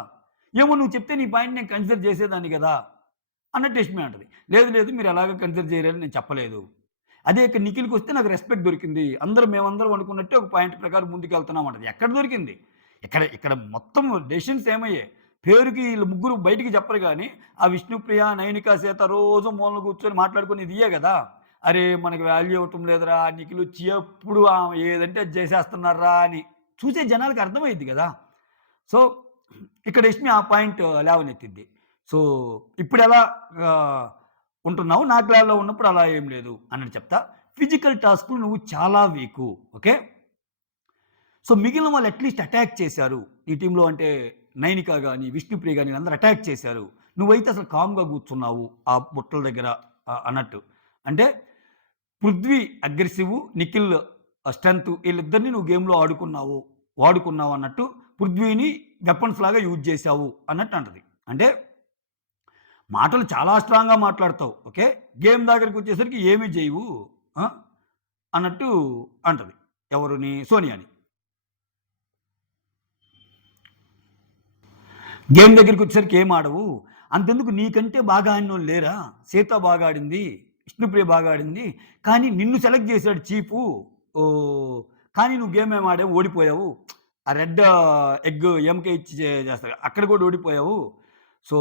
ఏమో నువ్వు చెప్తే నీ పాయింట్ నేను కన్సిడర్ చేసేదాన్ని గదా! అన్నట్టు యష్మి అంటది. లేదు లేదు మీరు ఎలాగ కన్సిడర్ చేయరని నేను చెప్పలేదు. అదే ఇక నిఖిల్‌కొస్తే నాకు రెస్పెక్ట్ దొరికింది. మేమందరం అనుకున్నట్టే ఒక పాయింట్ ప్రకారం ముందుకెళ్తున్నాం అంటది. ఎక్కడ దొరికింది? ఇక్కడ ఇక్కడ మొత్తం డెసిషన్స్ ఏమయ్యాయి? పేరుకి ఈళ్ళు ముగ్గురు బయటికి చెప్పరు గానీ, ఆ విష్ణుప్రియ, నయనిక, సీత రోజు మూలన కూర్చొని మాట్లాడుకునేది ఇయ్యే గదా! అరే! మనకు వాల్యూ ఇవ్వటం లేదురా! నిఖిలొచ్చి ఎప్పుడు ఏదంటే అది చేసేస్తున్నార్రా అని. చూసే జనాలకి అర్థమైద్ది గదా! సో, ఇక్కడ యష్మి ఆ పాయింట్ లేవనెత్తిద్ది. సో, ఇప్పుడెలా ఆహ్, ఉంటున్నావు, నా క్లాన్‌లో ఉన్నప్పుడు అలా ఏం లేదు అన్నట్టు చెప్తా. ఫిజికల్ టాస్క్‌లు నువ్వు చాలా వీకు. ఓకే. సో, మిగిలిన వాళ్ళు అట్‌లీస్ట్ అటాక్ చేశారు. నీ టీమ్‌లో అంటే నైనిక గాని, విష్ణుప్రియ గాని వీళ్ళందరూ అటాక్ చేశారు. నువ్వైతే అసలు కామ్‌గా కూర్చున్నావు. ఆ బుట్టల దగ్గర అన్నట్టు. అంటే పృథ్వీ అగ్రెసివ్, నిఖిల్ స్ట్రెంత్ ఈళ్ళిద్దరిని నువ్వు గేమ్‌లో వాడుకున్నావు అన్నట్టు పృథ్వీని వెపన్స్ లాగా యూజ్ చేశావు అన్నట్టు అంటది. అంటే మాటలు చాలా స్ట్రాంగ్‌గా మాట్లాడతావు. ఓకే. గేమ్ దగ్గరికొచ్చేసరికి ఏమి జేయవు. ఆ! అన్నట్టు అంటది. ఎవరిని? సోనియాని. గేమ్ దగ్గరికొచ్చేసరికి ఏం ఆడవు. అంతెందుకు నీకంటే బాగా ఆడినోళ్ళు లేరా? సీత బాగా ఆడింది. విష్ణుప్రియ బాగా ఆడింది. కానీ నిన్ను సెలెక్ట్ చేసాడు చీఫు. ఓహ్! కానీ నువ్వు గేమ్ ఏమి ఆడావు ఓడిపోయావు. ఆ రెడ్ ఎగ్ ఎమ్‌కే ఇచ్చి చేస్తారు. అక్కడ కూడా ఓడిపోయావు. సో,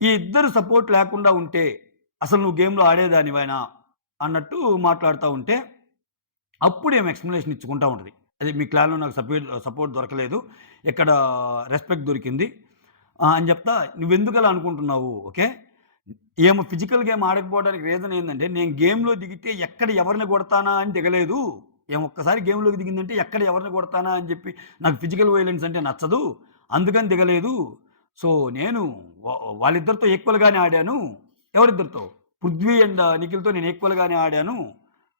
ఈ ఇద్దరు సపోర్ట్ లేకుండా ఉంటే అసలు నువ్వు గేమ్‌లో ఆడేదానివేనా? అన్నట్టు మాట్లాడుతా ఉంటే అప్పుడు ఏమో ఎక్స్‌ప్లనేషన్ ఇచ్చుకుంటా ఉంటది. అదే మీ క్లాన్‌లో నాకు సపోర్ట్ దొరకలేదు. ఇక్కడ రెస్పెక్ట్ దొరికింది. అని చెప్తా నువ్వెందుకలా అనుకుంటున్నావు? ఓకే. ఏమో ఫిజికల్ గేమ్ ఆడకపోవడానికి రీజన్ ఏందంటే, నేను గేమ్‌లో దిగితే ఎక్కడ ఎవరిని కొడతానా అని దిగలేదు. ఒక్కసారి గేమ్‌లోకి దిగిందంటే ఎక్కడ ఎవరిని కొడతానా అని చెప్పి నాకు ఫిజికల్ వయలెన్స్ అంటే నచ్చదు. అందుకని దిగలేదు. సో, నేను వాళ్ళిద్దరితో ఈక్వల్‌గానే ఆడాను. ఎవరిద్దరితో? పృథ్వీ అండ్ నిఖిల్‌తో నేను ఈక్వల్‌గానే ఆడాను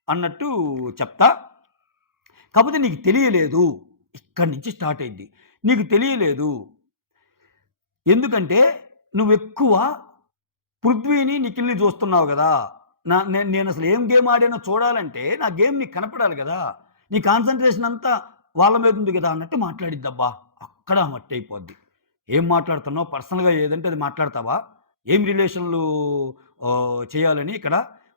అన్నట్టు చెప్తా. కాపోతే నీకు తెలియలేదు. ఇక్కడి నుంచి స్టార్ట్ అయింది. నీకు తెలియలేదు. ఎందుకంటే నువ్వెక్కువ పృథ్వీని, నిఖిల్‌ని చూస్తున్నావు గదా! నేనసలు ఏం గేమ్ ఆడానో చూడాలంటే, నా గేమ్ నీకు కనపడాలి గదా! నీ కాన్సంట్రేషన్ అంతా వాళ్ళ మీద ఉంది గదా! అన్నట్టు మాట్లాడిద్దబ్బా! అక్కడ మట్టయిపోద్ది. ఏం మాట్లాడుతున్నావు? పర్సనల్‌గా ఏదంటే అది మాట్లాడతావా? ఏం రిలేషన్‌లు చేయాలని ఇక్కడ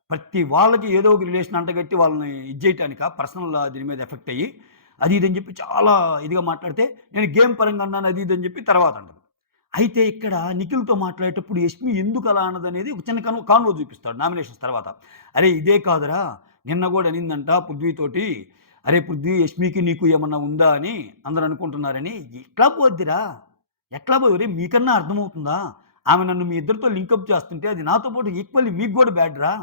ప్రతి వాళ్ళకి ఏదో ఒక రిలేషన్ అంటగట్టి వాళ్ళని ఇది జేయటానికా? పర్సనల్ దీని మీద ఎఫెక్ట్ అయ్యి, అది ఇది అని జెప్పి చాలా ఇదిగా మాట్లాడితే, నేను గేమ్ పరంగా అన్నాను అది ఇది అని జెప్పి తర్వాత అంటది. అయితే ఇక్కడ నిఖిల్‌తో మాట్లాడేటప్పుడు యష్మి ఎందుకలా అన్నదనేది ఒక చిన్న కాన్వో చూపిస్తాడు నామినేషన్స్ తర్వాత. "అరే! ఇదే కాదురా! నిన్న గూడా అనిందంట పృథ్వీతోటి. అరే! పృథ్వీ, యష్మికి నీకు ఏమన్నా ఉందా అని అందరూ అనుకుంటున్నారని." ఎట్లా పోద్దిరా? ఎట్లా పోయి ఒరేయ్! మీకన్నా అర్థమవుతుందా? ఆమె నన్ను మీ ఇద్దరితో లింకప్ చేస్తుంటే అది నాతో పాటు ఈక్వల్లీ మీకు గూడా బ్యాడ్‌రా.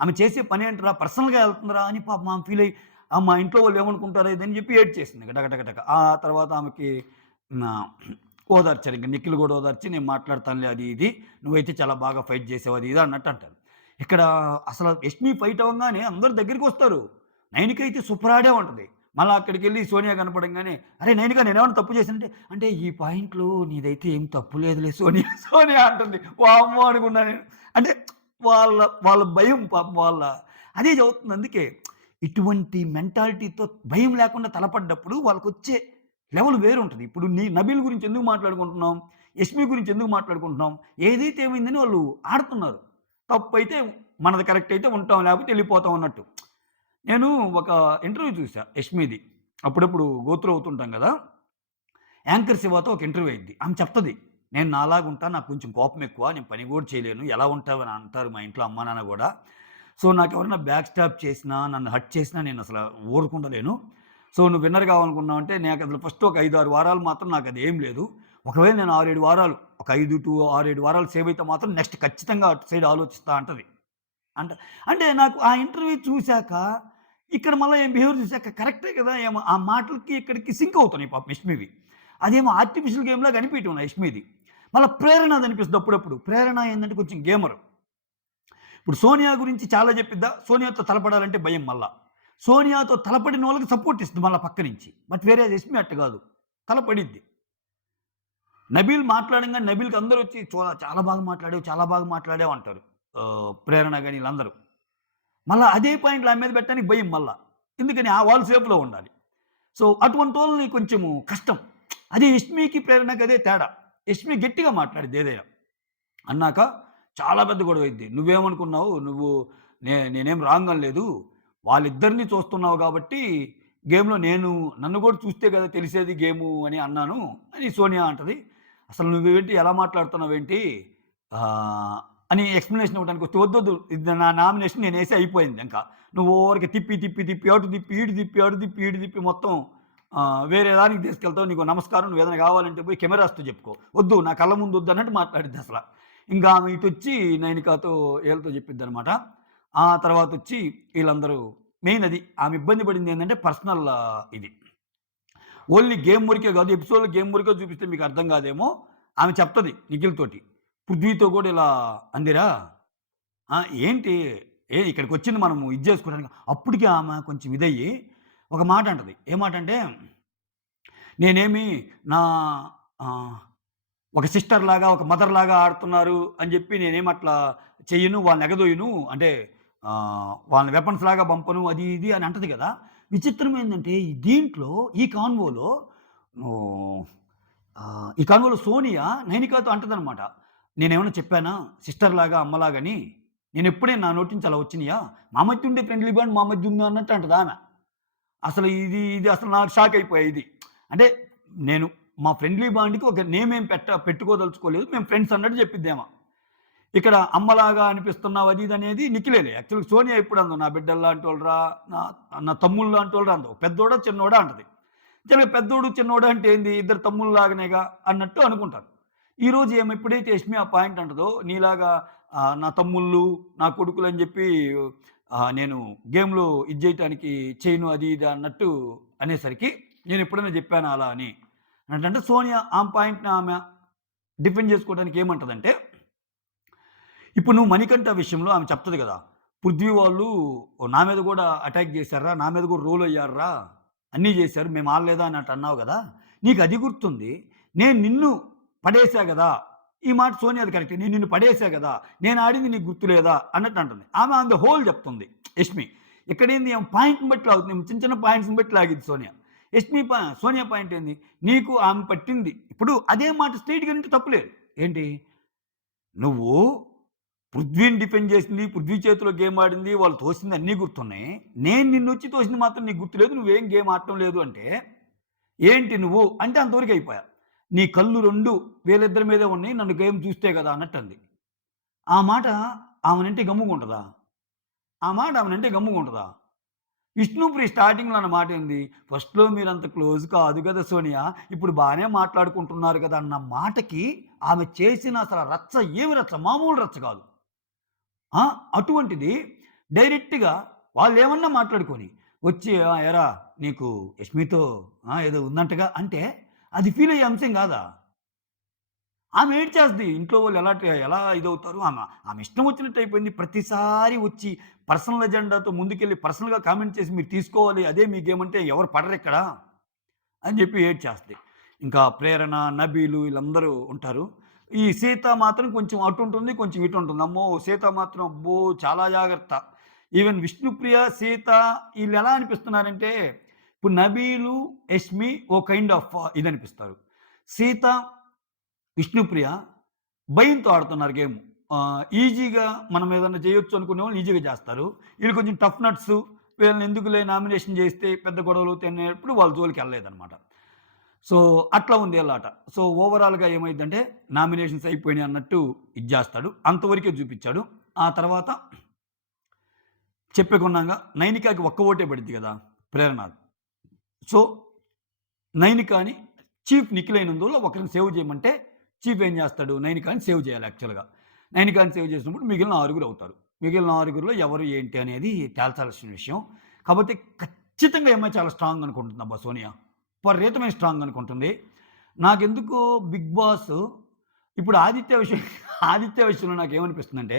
ఆమె చేసే పనేంట్రా? పర్సనల్‌గా ఎళ్తుందిరా అని పాపం ఆమె ఫీల్ అయ్యి, మా ఇంట్లో వాళ్ళు ఏమనుకుంటారో ఇదని చెప్పి ఏడ్చేసింది టక. ఆ తర్వాత ఆమెకి నా ఓదార్చారు. ఇంక నిఖిల్ గూడా ఓదార్చి నేను మాట్లాడతానులే అది ఇది. నువ్వైతే చాలా బాగా ఫైట్ చేసావు అది ఇది అన్నట్టు అంటారు. ఇక్కడ అసలు యష్మి ఫైట్ అవ్వంగానే అందరూ దగ్గరికొస్తారు. నైనిక అయితే సూపర్ ఆడావంటది. మళ్ళా అక్కడికెళ్ళి సోనియా కనపడంగానే, "అరే! నైనిక నేనేమన్నా తప్పు చేశానంటే" అంటే "ఈ పాయింట్‌లో నీదైతే ఏం తప్పు లేదులే సోనియా" సోనియా అంటుంది. వామ్మో! అనుకున్నా నేను. అంటే వాళ్ళ వాళ్ళ భయం పాపం అదే చదువుతుంది. అందుకే ఇటువంటి మెంటాలిటీతో భయం లేకుండా తలపడ్డప్పుడు వాళ్ళకొచ్చే లెవెల్ వేరుంటది. ఇప్పుడు నబీల్ గురించి ఎందుకు మాట్లాడుకుంటున్నాం? యష్మి గురించి ఎందుకు మాట్లాడుకుంటున్నాం? ఏదైతే ఏమైందని వాళ్ళు ఆడుతున్నారు. తప్పైతే మనది కరెక్ట్ అయితే ఉంటాం. లేకపోతే ఎళ్ళిపోతాం అన్నట్టు. నేను ఒక ఇంటర్వ్యూ చూసా యష్మిది. అప్పుడప్పుడు గో త్రూ అవుతుంటాం గదా! యాంకర్ శివాతో ఒక ఇంటర్వ్యూ అయింది. ఆమె చెప్తది. "నేను నాలాగుంటా. నాకు కొంచెం కోపం ఎక్కువ. నేను పని గూడా చేయలేను. ఎలా ఉంటావని అంటారు మా ఇంట్లో అమ్మా, నాన్న గూడా. సో, నాకెవరైనా బ్యాక్ స్టాబ్ చేసినా, నన్ను హర్ట్ చేసినా నేనసల ఊరకుండలేను. సో, నువ్వు విన్నర్ కావాలనుకున్నావంటే నాకసలు ఫస్ట్ ఒక 5, 6 వారాలు మాత్రం నాకదేం లేదు. ఒకవేళ నేను 6, 7 వారాలు ఒక 6, 7 వారాలు సేవ్ అయితే మాత్రం నెక్స్ట్ ఖచ్చితంగా అటు సైడ్ ఆలోచిస్తా" అంటది. అంట అంటే నాకు ఆ ఇంటర్వ్యూ చూసాక, ఇక్కడ మళ్ళా ఈమె బిహేవియర్ చూసాక కరెక్టే కదా! ఆ మాటలకి ఇక్కడికి సింక్ అవుతున్నాయి పాపం యష్మివి. అదేమో ఆర్టిఫిషియల్ గేమ్‌లాగా అనిపియటంలా యష్మిది. మళ్ళా ప్రేరణ అదనిపిస్తది అప్పుడప్పుడు. ప్రేరణ ఏందంటే కొంచెం గేమరు. ఇప్పుడు సోనియా గురించి చాలా చెప్పిద్దా, సోనియాతో తలపడాలంటే భయం మళ్ళా. సోనియాతో తలపడినోళ్ళకి సపోర్ట్ ఇస్తది మళ్ళా పక్క నుంచి. బట్ వేరే యష్మి అట్ట గాదు. తలపడిద్ది. నబీల్ మాట్లాడంగానే నబీల్‌కి అందరొచ్చి చాలా బాగా మాట్లాడావు, చాలా బాగా మాట్లాడావు అంటారు. ప్రేరణ గాని ఈళ్ళందరూ. మళ్ళా అదే పాయింట్లు ఆమె మీద పెట్టడానికి భయం మళ్ళా. ఎందుకని వాళ్ళు సేఫ్‌లో ఉండాలి. సో, అటువంటోళ్ళని కొంచెము కష్టం. అదే యష్మికి, ప్రేరణకి అదే తేడా. యష్మి గట్టిగా మాట్లాడిద్ది ఏదైనా. అన్నాక చాలా పెద్ద గొడవయిద్ది. "నువ్వేమనుకున్నావు? నువ్వు నేనేం రాంగ్ అనలేదు. వాళ్ళిద్దరిని చూస్తున్నావు గాబట్టి గేమ్‌లో నన్ను గూడా చూస్తే గదా తెలిసేది గేము అని అన్నాను" అని సోనియా అంటది. "అసలు నువ్వేంటి ఎలా మాట్లాడుతున్నావేంటి?" అని ఎక్స్‌ప్లనేషన్ ఇవ్వడానికొస్తే "వద్దొద్దు ఇది నా నామినేషన్ నేనేసి అయిపోయింది ఇంక. నువ్వు ఊరికే తిప్పి, తిప్పి, తిప్పి అటు తిప్పి, ఇటు తిప్పి, అటు తిప్పి, ఇటు తిప్పి మొత్తం వేరే దానికి తీసుకెళ్తావు. నీకో నమస్కారం. నువ్వేదైనా కావాలంటే పోయి కెమెరాస్‌తో చెప్పుకో. వద్దు నా కళ్ళ ముందు వద్దు" అన్నట్టు మాట్లాడిద్దసల. ఇంకా ఆమె ఇటొచ్చి నైనికాతో ఈళ్ళతో చెప్పిద్దనమాట. ఆ తర్వాతొచ్చి ఈళ్ళందరూ మెయిన్ అది. ఆమె ఇబ్బంది పడిందేంటంటే పర్సనల్ ఇది. ఓన్లీ గేమ్ వరకే గాదు. ఎపిసోడ్‌లో గేమ్ వరకే చూపిస్తే మీకు అర్థం గాదేమో. ఆమె చెప్తది నిఖిల్ తోటి. పృథ్వీతో గూడా ఇలా అందిరా ఆ! ఏంటి? ఇక్కడికొచ్చింది మనము ఇది జేసుకోవడానికి. అప్పటికి ఆమె కొంచెం ఇదయ్యి ఒక మాట అంటది. ఏ మాటంటే, నేనేమి నా ఆహ్, ఒక సిస్టర్‌లాగా, ఒక మదర్‌లాగా ఆడుతున్నారు అని జెప్పి నేనేమి అట్లా చెయ్యను. వాళ్ళని ఎగదోయను. అంటే వాళ్ళని వెపన్స్‌లాగా పంపను. అది ఇది అని అంటది గదా! విచిత్రం ఏందంటే దీంట్లో ఈ కాన్వోలో ఓహ్! ఈ కాన్వోలో సోనియా నైనికాతో అంటదనమాట. నేనేమన్నా చెప్పానా? సిస్టర్‌లాగా, అమ్మలాగని? నేనెప్పుడైనా నా నోటి నుంచి అలా వచ్చినియా? మా మధ్య ఉండే ఫ్రెండ్లీ బాండ్ మా మధ్య ఉందా అన్నట్టు అంటదామె. అసలు ఇది అసలు నాకు షాక్ అయిపోయా ఇది. అంటే నేను మా ఫ్రెండ్లీ బాండ్‌కి ఒక నేమ్ ఏం పెట్టుకోదలుచుకోలేదు. మేము ఫ్రెండ్స్ అన్నట్టు చెప్పిద్దేమో. ఇక్కడ అమ్మలాగా అనిపిస్తున్నావు అది ఇది అనేది నిఖిలేలే. యాక్చువల్‌గా సోనియా ఎప్పుడు అనదు. నా బిడ్డల్లాంటోళ్ళురా, నా నా తమ్ముళ్ళలాంటోళ్ళురా అనదు. పెద్దోడా, చిన్నోడా అంటది. జనరల్‌గా పెద్దోడు, చిన్నోడు అంటే ఏంది? ఇద్దరు తమ్ముల్లాగానేగా అన్నట్టు అనుకుంటారు. ఈరోజు ఎప్పుడైతే యష్మి ఆ పాయింట్ అంటదో, నీలాగా నా తమ్ముళ్ళు, నా కొడుకులని జెప్పి నేను గేమ్‌లో ఇది జేయటానికి చేయను అది ఇది అన్నట్టు అనేసరికి, నేనెప్పుడైనా జెప్పానా అలా అని? అంటే సోనియా ఆమె పాయింట్‌ని ఆమె డిఫెండ్ జేసుకోవడానికి ఏమంటదంటే, ఇప్పుడు నువ్వు మణికంఠ విషయంలో ఆమె చెప్తది గదా! పృథ్వీ వాళ్ళు నా మీద గూడా అటాక్ జేశార్రా, నా మీద గూడా రోల్ అయ్యార్రా, అన్నీ జేశారు. మేము ఆడలేదా అన్నట్టు అన్నావు గదా! నీకది గుర్తుంది. నేను నిన్ను పడేశా గదా! ఈ మాట సోనియాది కరెక్టే. నేను నిన్ను పడేశా గదా! నేను ఆడింది నీకు గుర్తులేదా అన్నట్టు అంటుంది. ఆమె ఆన్ ద హోల్ చెప్తుంది యష్మి. ఇక్కడేంది ఆమె పాయింట్‌ని బట్టి లాగుతుంది. చిన్న చిన్న పాయింట్స్‌ని బట్టి లాగిద్ది సోనియా. సోనియా పాయింట్ ఏంది? నీకు ఆమె పట్టింది. ఇప్పుడు అదే మాట స్ట్రెయిట్‌గా అంటే తప్పులేదు. ఏంటి? నువ్వు పృథ్వీని డిఫెండ్ చేసింది, పృథ్వీ చేతిలో గేమ్ ఆడింది, వాళ్ళు తోసింది అన్నీ గుర్తున్నాయి. నేను నిన్నొచ్చి తోసింది మాత్రం నీకు గుర్తులేదు. నువ్వేం గేమ్ ఆడటం లేదు అంటే, ఏంటి నువ్వు? అంటే అంతవరకు అయిపోయా. నీ కళ్ళు 2 వీళ్ళిద్దరి మీదే ఉన్నాయి. నన్ను గేమ్ చూస్తే కదా అన్నట్టంది. ఆ మాట ఆమెనంటే గమ్ముగుంటదా? ఆ మాట ఆమెనంటే గమ్ముగుంటదా? విష్ణుప్రియ స్టార్టింగ్‌లో అన్న మాటేంది? ఫస్ట్‌లో మీరంత క్లోజ్ కాదు గదా సోనియా! ఇప్పుడు బానే మాట్లాడుకుంటున్నారు కదా! అన్న మాటకి ఆమె చేసిన అసల రచ్చ ఏమి రచ్చ? మామూలు రచ్చ కాదు. ఆ! అటువంటిది డైరెక్ట్‌గా వాళ్ళేమన్నా మాట్లాడుకొని, వచ్చి "ఏరా నీకు యష్మితో ఏదో ఉందంటగా" అంటే అది ఫీల్ అయ్యే అంశం గాదా? ఆమె ఏడ్చేస్తది. ఇంట్లో వాళ్ళు ఎలా ఇదవుతారు. ఆమె ఇష్టం వచ్చినట్టు అయిపోయింది. ప్రతిసారి వచ్చి పర్సనల్ ఎజెండాతో ముందుకెళ్ళి పర్సనల్‌గా కామెంట్ చేసి మీరు తీసుకోవాలి. అదే మీ గేమ్ అంటే ఎవరు పడరిక్కడ అని చెప్పి ఏడ్చేస్తది. ఇంకా ప్రేరణ, నబీలు వీళ్ళందరూ ఉంటారు. ఈ సీత మాత్రం కొంచెం అటుంటుంది, కొంచెం ఇటుంటుంది. అమ్మో! సీత మాత్రం అబ్బో! చాలా జాగ్రత్త. ఈవెన్ విష్ణుప్రియ, సీత ఈళ్ళెలా అనిపిస్తున్నారంటే, ఇప్పుడు నబీలు, యష్మి ఓ కైండ్ ఆఫ్ ఇదనిపిస్తారు. సీత, విష్ణుప్రియ భయంతో ఆడుతున్నారు గేము. ఈజీగా మనం ఏదన్నా చేయొచ్చు అనుకునేవాళ్ళు ఈజీగా చేస్తారు. ఈళ్ళు కొంచెం టఫ్ నట్సు. వీళ్ళని ఎందుకులే నామినేషన్ చేస్తే పెద్ద గొడవలవుతాయి అనేప్పుడు వాళ్ళ జోలికెళ్ళలేదనమాట. సో, అట్లా ఉంది ఈళ్ళాట. సో, ఓవరాల్‌గా ఏమైద్దంటే నామినేషన్స్ అయిపోయినాయి అన్నట్టు ఇది జేస్తాడు. అంతవరకే చూపిచ్చాడు. ఆ తర్వాత చెప్పేకున్నాంగా నైనికాకి ఒక్క ఓటే పడిద్ది గదా! ప్రేరణ. సో, నైనికాని చీఫ్ నిఖిలైనందువల్ల ఒకరిని సేవ్ చేయమంటే చీఫ్ ఏం జేస్తాడు? నైనికాని సేవ్ చేయాలి యాక్చువల్‌గా. నైనికాని సేవ్ చేసినప్పుడు మిగిలిన ఆరుగురవుతారు. మిగిలిన ఆరుగురిలో ఎవరు ఏంటి అనేది తేల్చాల్సిన విషయం. కాపోతే ఖచ్చితంగా ఈ అమ్మాయి చాలా స్ట్రాంగ్ అనుకుంటుందబ్బా సోనియా. విపరీతమైన స్ట్రాంగ్ అనుకుంటుంది. నాకెందుకో 'బిగ్ బాస్' ఇప్పుడు ఆదిత్య విషయంలో నాకేమనిపిస్తుందంటే,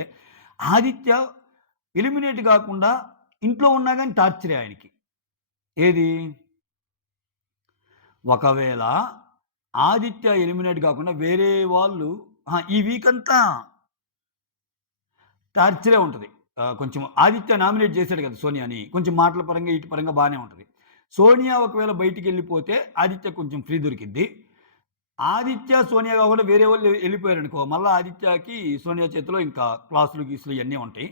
ఆదిత్య ఎలిమినేట్ గాకుండా ఇంట్లో ఉన్నా గాని టార్చరే ఆయనకి. ఏది? ఒకవేళ ఆదిత్య ఎలిమినేట్ గాకుండా వేరే వాళ్ళు ఈ వీకంతా టార్చరే ఉంటది. కొంచెం ఆదిత్య నామినేట్ చేసాడు కదా సోనియాని. కొంచెం మాటల పరంగా, ఈటి పరంగా బానే ఉంటది. సోనియా ఒకవేళ బయటికెళ్ళిపోతే ఆదిత్య కొంచెం ఫ్రీ దొరికిద్ది. ఆదిత్య, సోనియా కాకుండా వేరే వాళ్ళు ఎళ్ళిపోయారనుకో, మళ్ళా ఆదిత్యకి, సోనియా చేతిలో ఇంకా క్లాసులు, గీసులు ఇయన్నీ ఉంటాయి.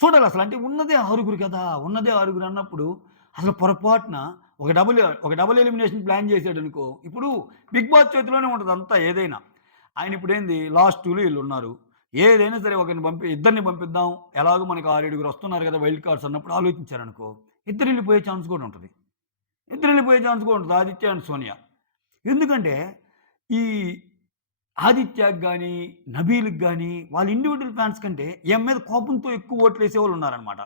చూడాలసలు. అంటే ఉన్నదే ఆరుగురు కదా! ఉన్నదే ఆరుగురు అన్నప్పుడు అసలు పొరపాటున ఒక డబుల్ ఎలిమినేషన్ ప్లాన్ చేసాడనుకో, ఇప్పుడు 'బిగ్ బాస్' చేతిలోనే ఉంటది అంతా ఏదైనా. ఆయన ఇప్పుడేంది లాస్ట్ 2లో ఈళ్ళున్నారు. ఏదైనా సరే ఇద్దరిని పంపిద్దాం. ఎలాగో మనకు 6, 7 వస్తున్నారు కదా! వైల్డ్ కార్డ్స్ అన్నప్పుడు ఆలోచించారనుకో, ఇద్దరెళ్ళిపోయే ఛాన్స్ కూడా ఉంటది. ఇద్దరెళ్ళిపోయే ఛాన్స్ కూడా ఉంటది. ఆదిత్య అండ్ సోనియా. ఎందుకంటే, ఈ ఆదిత్యకి గాని, నబీల్‌కి గాని వాళ్ళ ఇండివిడ్యువల్ ఫ్యాన్స్ కంటే ఈమె మీద కోపంతో ఎక్కువ ఓట్లేసేవాళ్ళున్నారనమాట.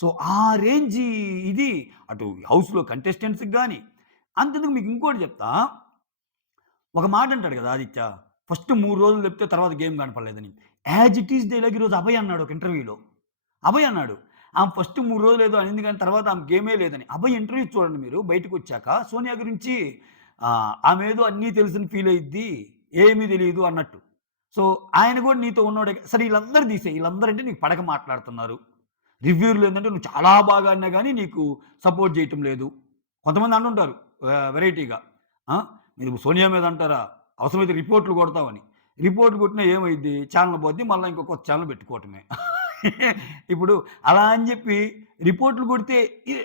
సో, ఆ రేంజి ఇది అటు హౌస్‌లో కంటెస్టెంట్స్‌కి గాని అంతెందుకు మీకు ఇంకోటి చెప్తా. ఒక మాటంటాడు గదా ఆదిత్య. ఫస్ట్ 3 రోజులు చెప్తే తర్వాత గేమ్ కనపడలేదని. యాజ్ ఇట్ ఈజ్ డైలాగ్ ఈరోజు అభయ్ అన్నాడు ఒక ఇంటర్వ్యూలో. అభయ్ అన్నాడు. ఆమె ఫస్ట్ 3 రోజులు ఏదో అనింది గానీ తర్వాత ఆమె గేమే లేదని. అభయ్ ఇంటర్వ్యూ చూడండి మీరు బయటకొచ్చాక సోనియా గురించి ఆమె ఏదో అన్నీ తెలుసని ఫీల్ అయ్యిద్ది. ఏమీ తెలీదు అన్నట్టు. సో, ఆయన గూడా నీతో ఉన్నోడే సరే ఈళ్ళందరూ తీసేయి. ఈళ్ళందరంటే నీకు పడక మాట్లాడుతున్నారు. రివ్యూర్లు ఏందంటే నువ్వు చాలా బాగా అన్నా గానీ నీకు సపోర్ట్ చేయటం లేదు. కొంతమంది అంటుంటారు వెరైటీగా. ఆ! మీరు సోనియా మీద అంటారా? అవసరమైతే రిపోర్ట్‌లు కొడతామని. రిపోర్ట్ కొట్టినా ఏమైద్ది? ఛానెల్ పోద్ది. మళ్ళా ఇంకో కొత్త ఛానెల్ పెట్టుకోవటమే. ఇప్పుడు అలా అని జెప్పి రిపోర్ట్‌లు కొడితే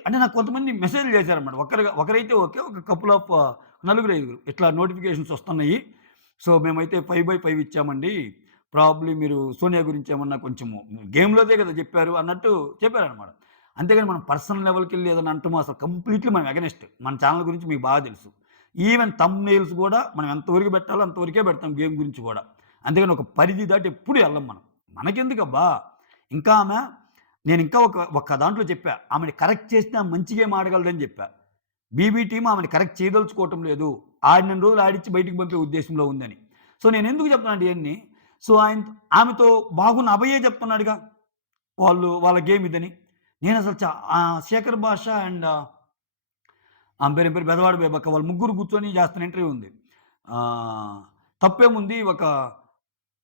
అంటే నాకు కొంతమంది మెసేజ్‌లు చేశారన్నమాట. ఒకరైతే ఓకే. ఒక కపుల్ ఆఫ్ నలుగురు, ఐదుగురు ఇట్లా నోటిఫికేషన్స్ వస్తున్నాయి. సో, మేమైతే 5/5 ఇచ్చామండి. ప్రాబబ్లీ మీరు సోనియా గురించి ఏమన్నా కొంచెము గేమ్‌లోదే కదా చెప్పారు అన్నట్టు చెప్పారన్నమాట. అంతేగాని మనం పర్సనల్ లెవెల్‌కెళ్ళి ఏదైనా అంటమో అసలు కంప్లీట్‌లీ మనం అగైనెస్ట్. మన ఛానెల్ గురించి మీకు బాగా తెలుసు. ఈవెన్ థంబ్‌నెయిల్స్ గూడా మనం ఎంతవరకు పెట్టాలో అంతవరకే పెడతాం గేమ్ గురించి గూడా. అంతేగాని ఒక పరిధి దాటి ఎప్పుడు ఎళ్ళం మనం. మనకెందుకబ్బా! ఇంకా ఆమె నేనింకా ఒక దాంట్లో చెప్పా. ఆమెని కరెక్ట్ చేస్తే ఆమె మంచి గేమ్ ఆడగలదని జెప్పా. బీబీ టీమ్ ఆమెని కరెక్ట్ చేయదలుచుకోవటం లేదు. ఆడినన్ని రోజులు ఆడిచ్చి బయటికి పంపే ఉద్దేశంలో ఉందని. సో, నేనెందుకు చెప్తున్నానంటే ఇయన్నీ, సో, ఆమెతో బాగున్న అభయే చెప్తున్నాడుగా. వాళ్ళ గేమ్ ఇదని. నేనసలు శేఖర్ భాష అండ్ ఆమె పేరేం పేరు బెదవాడ బేబక్క వాళ్ళు ముగ్గురు కూర్చొని చేస్తున్న ఇంటర్వ్యూ ఉంది. ఆహ్, తప్పేముంది ఒక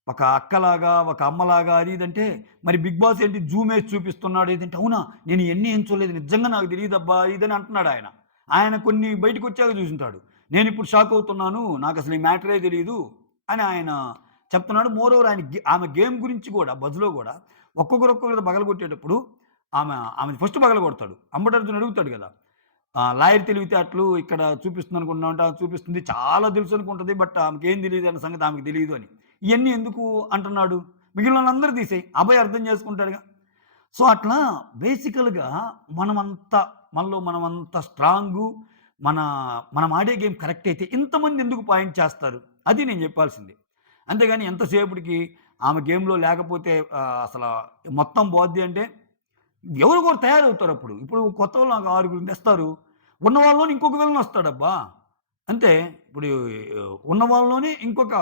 ఒక అక్కలాగా, ఒక అమ్మలాగా అది ఇదంటే, మరి 'బిగ్ బాస్' ఏంటి జూమేసి చూపిస్తున్నాడు ఇదంటే, అవునా! నేను ఇయన్నీ ఏం చూడలేదు. నిజంగా నాకు తెలీదబ్బా! ఇదని అంటున్నాడాయన. ఆయన కొన్ని బయటకొచ్చాక చూసుంటాడు. నేనిప్పుడు షాక్ అవుతున్నాను. నాకసలు ఈ మ్యాటరే తెలీదు అని ఆయన చెప్తున్నాడు. మోరోవర్ ఆమె గేమ్ గురించి గూడా బజ్‌లో గూడా ఒక్కొక్కరు పగలగొట్టేటప్పుడు ఆమెది ఫస్ట్ పగలగొడతాడు. అంబటర్జున్ అడుగుతాడు గదా! లాయర్ తెలివితేటలు ఇక్కడ చూపిస్తుందనుకుంటున్నావంటే, చూపిస్తుంది. చాలా తెలుసనుకుంటది. బట్ ఆమెకేం తెలీదన్న సంగతి ఆమెకు తెలీదు అని. ఇయన్నీ ఎందుకు అంటున్నాడు? మిగిలినోళ్ళందరూ తీసేయి. అభయ్ అర్థం చేసుకుంటాడుగా. సో, అట్లా బేసికల్‌గా మనమంత స్ట్రాంగు మన మనం ఆడే గేమ్ కరెక్ట్ అయితే ఇంతమంది ఎందుకు పాయింట్ చేస్తారు? అది నేను జెప్పాల్సింది. అంతేగాని ఎంతసేపటికి ఆమె గేమ్‌లో లేకపోతే అసల మొత్తం పోద్ది అంటే ఎవరో ఒకరు తయారవుతారప్పుడు. ఇప్పుడు కొత్తోళ్ళు నాకు ఆరుగురిని తెస్తారు. ఉన్న వాళ్ళలోనే ఇంకొక విలన్ వస్తాడబ్బా! అంతే. ఇప్పుడు ఉన్న వాళ్ళలోనే ఇంకొక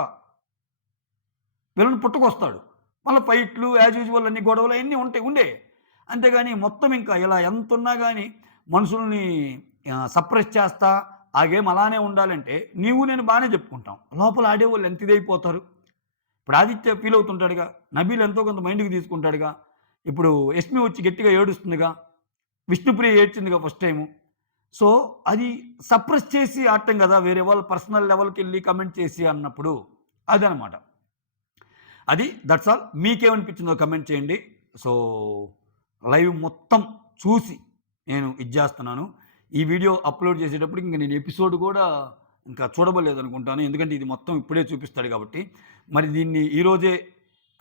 విలన్ పుట్టుకొస్తాడు. మళ్ళీ ఫైట్లు యాజ్ యూజువల్ అన్ని గొడవలు అయన్నీ ఉండే. అంతేగాని మొత్తం ఇంకా ఇలా ఎంతున్నా గాని మనుషుల్ని సప్రెస్ చేస్తా, ఆ గేమ్ అలానే ఉండాలంటే నీవు నేను బానే చెప్పుకుంటాం. లోపల ఆడేవాళ్ళు ఎంత ఇదైపోతారు. ఇప్పుడు ఆదిత్య ఫీల్ అవుతుంటాడుగా. నబీల్ ఎంతో కొంత మైండ్‌కి తీసుకుంటాడుగా. ఇప్పుడు యష్మి వచ్చి గట్టిగా ఏడుస్తుందిగా. విష్ణుప్రియ ఏడ్చిందిగా ఫస్ట్ టైము. సో, అది సప్రెస్ చేసి ఆడటం గదా! వేరే వాళ్ళ పర్సనల్ లెవెల్‌కెళ్ళి కమెంట్ చేసి అన్నప్పుడు అదనమాట. That's all. మీకేమనిపించిందో కమెంట్ చేయండి. సో, లైవ్ మొత్తం చూసి నేను ఇది జేస్తున్నాను. ఈ వీడియో అప్‌లోడ్ చేసేటప్పటికి ఇంక నేను ఎపిసోడ్ గూడా ఇంకా చూడబోలేదనుకుంటాను. ఎందుకంటే ఇది మొత్తం ఇప్పుడే చూపిస్తాడు గాబట్టి. మరి దీన్ని ఈరోజే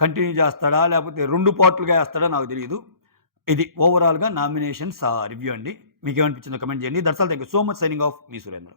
కంటిన్యూ జేస్తాడా? లేపోతే 2 పార్ట్‌లుగా ఏస్తాడా నాకు తెలీదు. ఇది ఓవరాల్‌గా నామినేషన్స్ రివ్యూ అండి. మీకేమనిపించిందో కమెంట్ చేయండి. That's all. Thank you so much. Signing off. Me Surendra.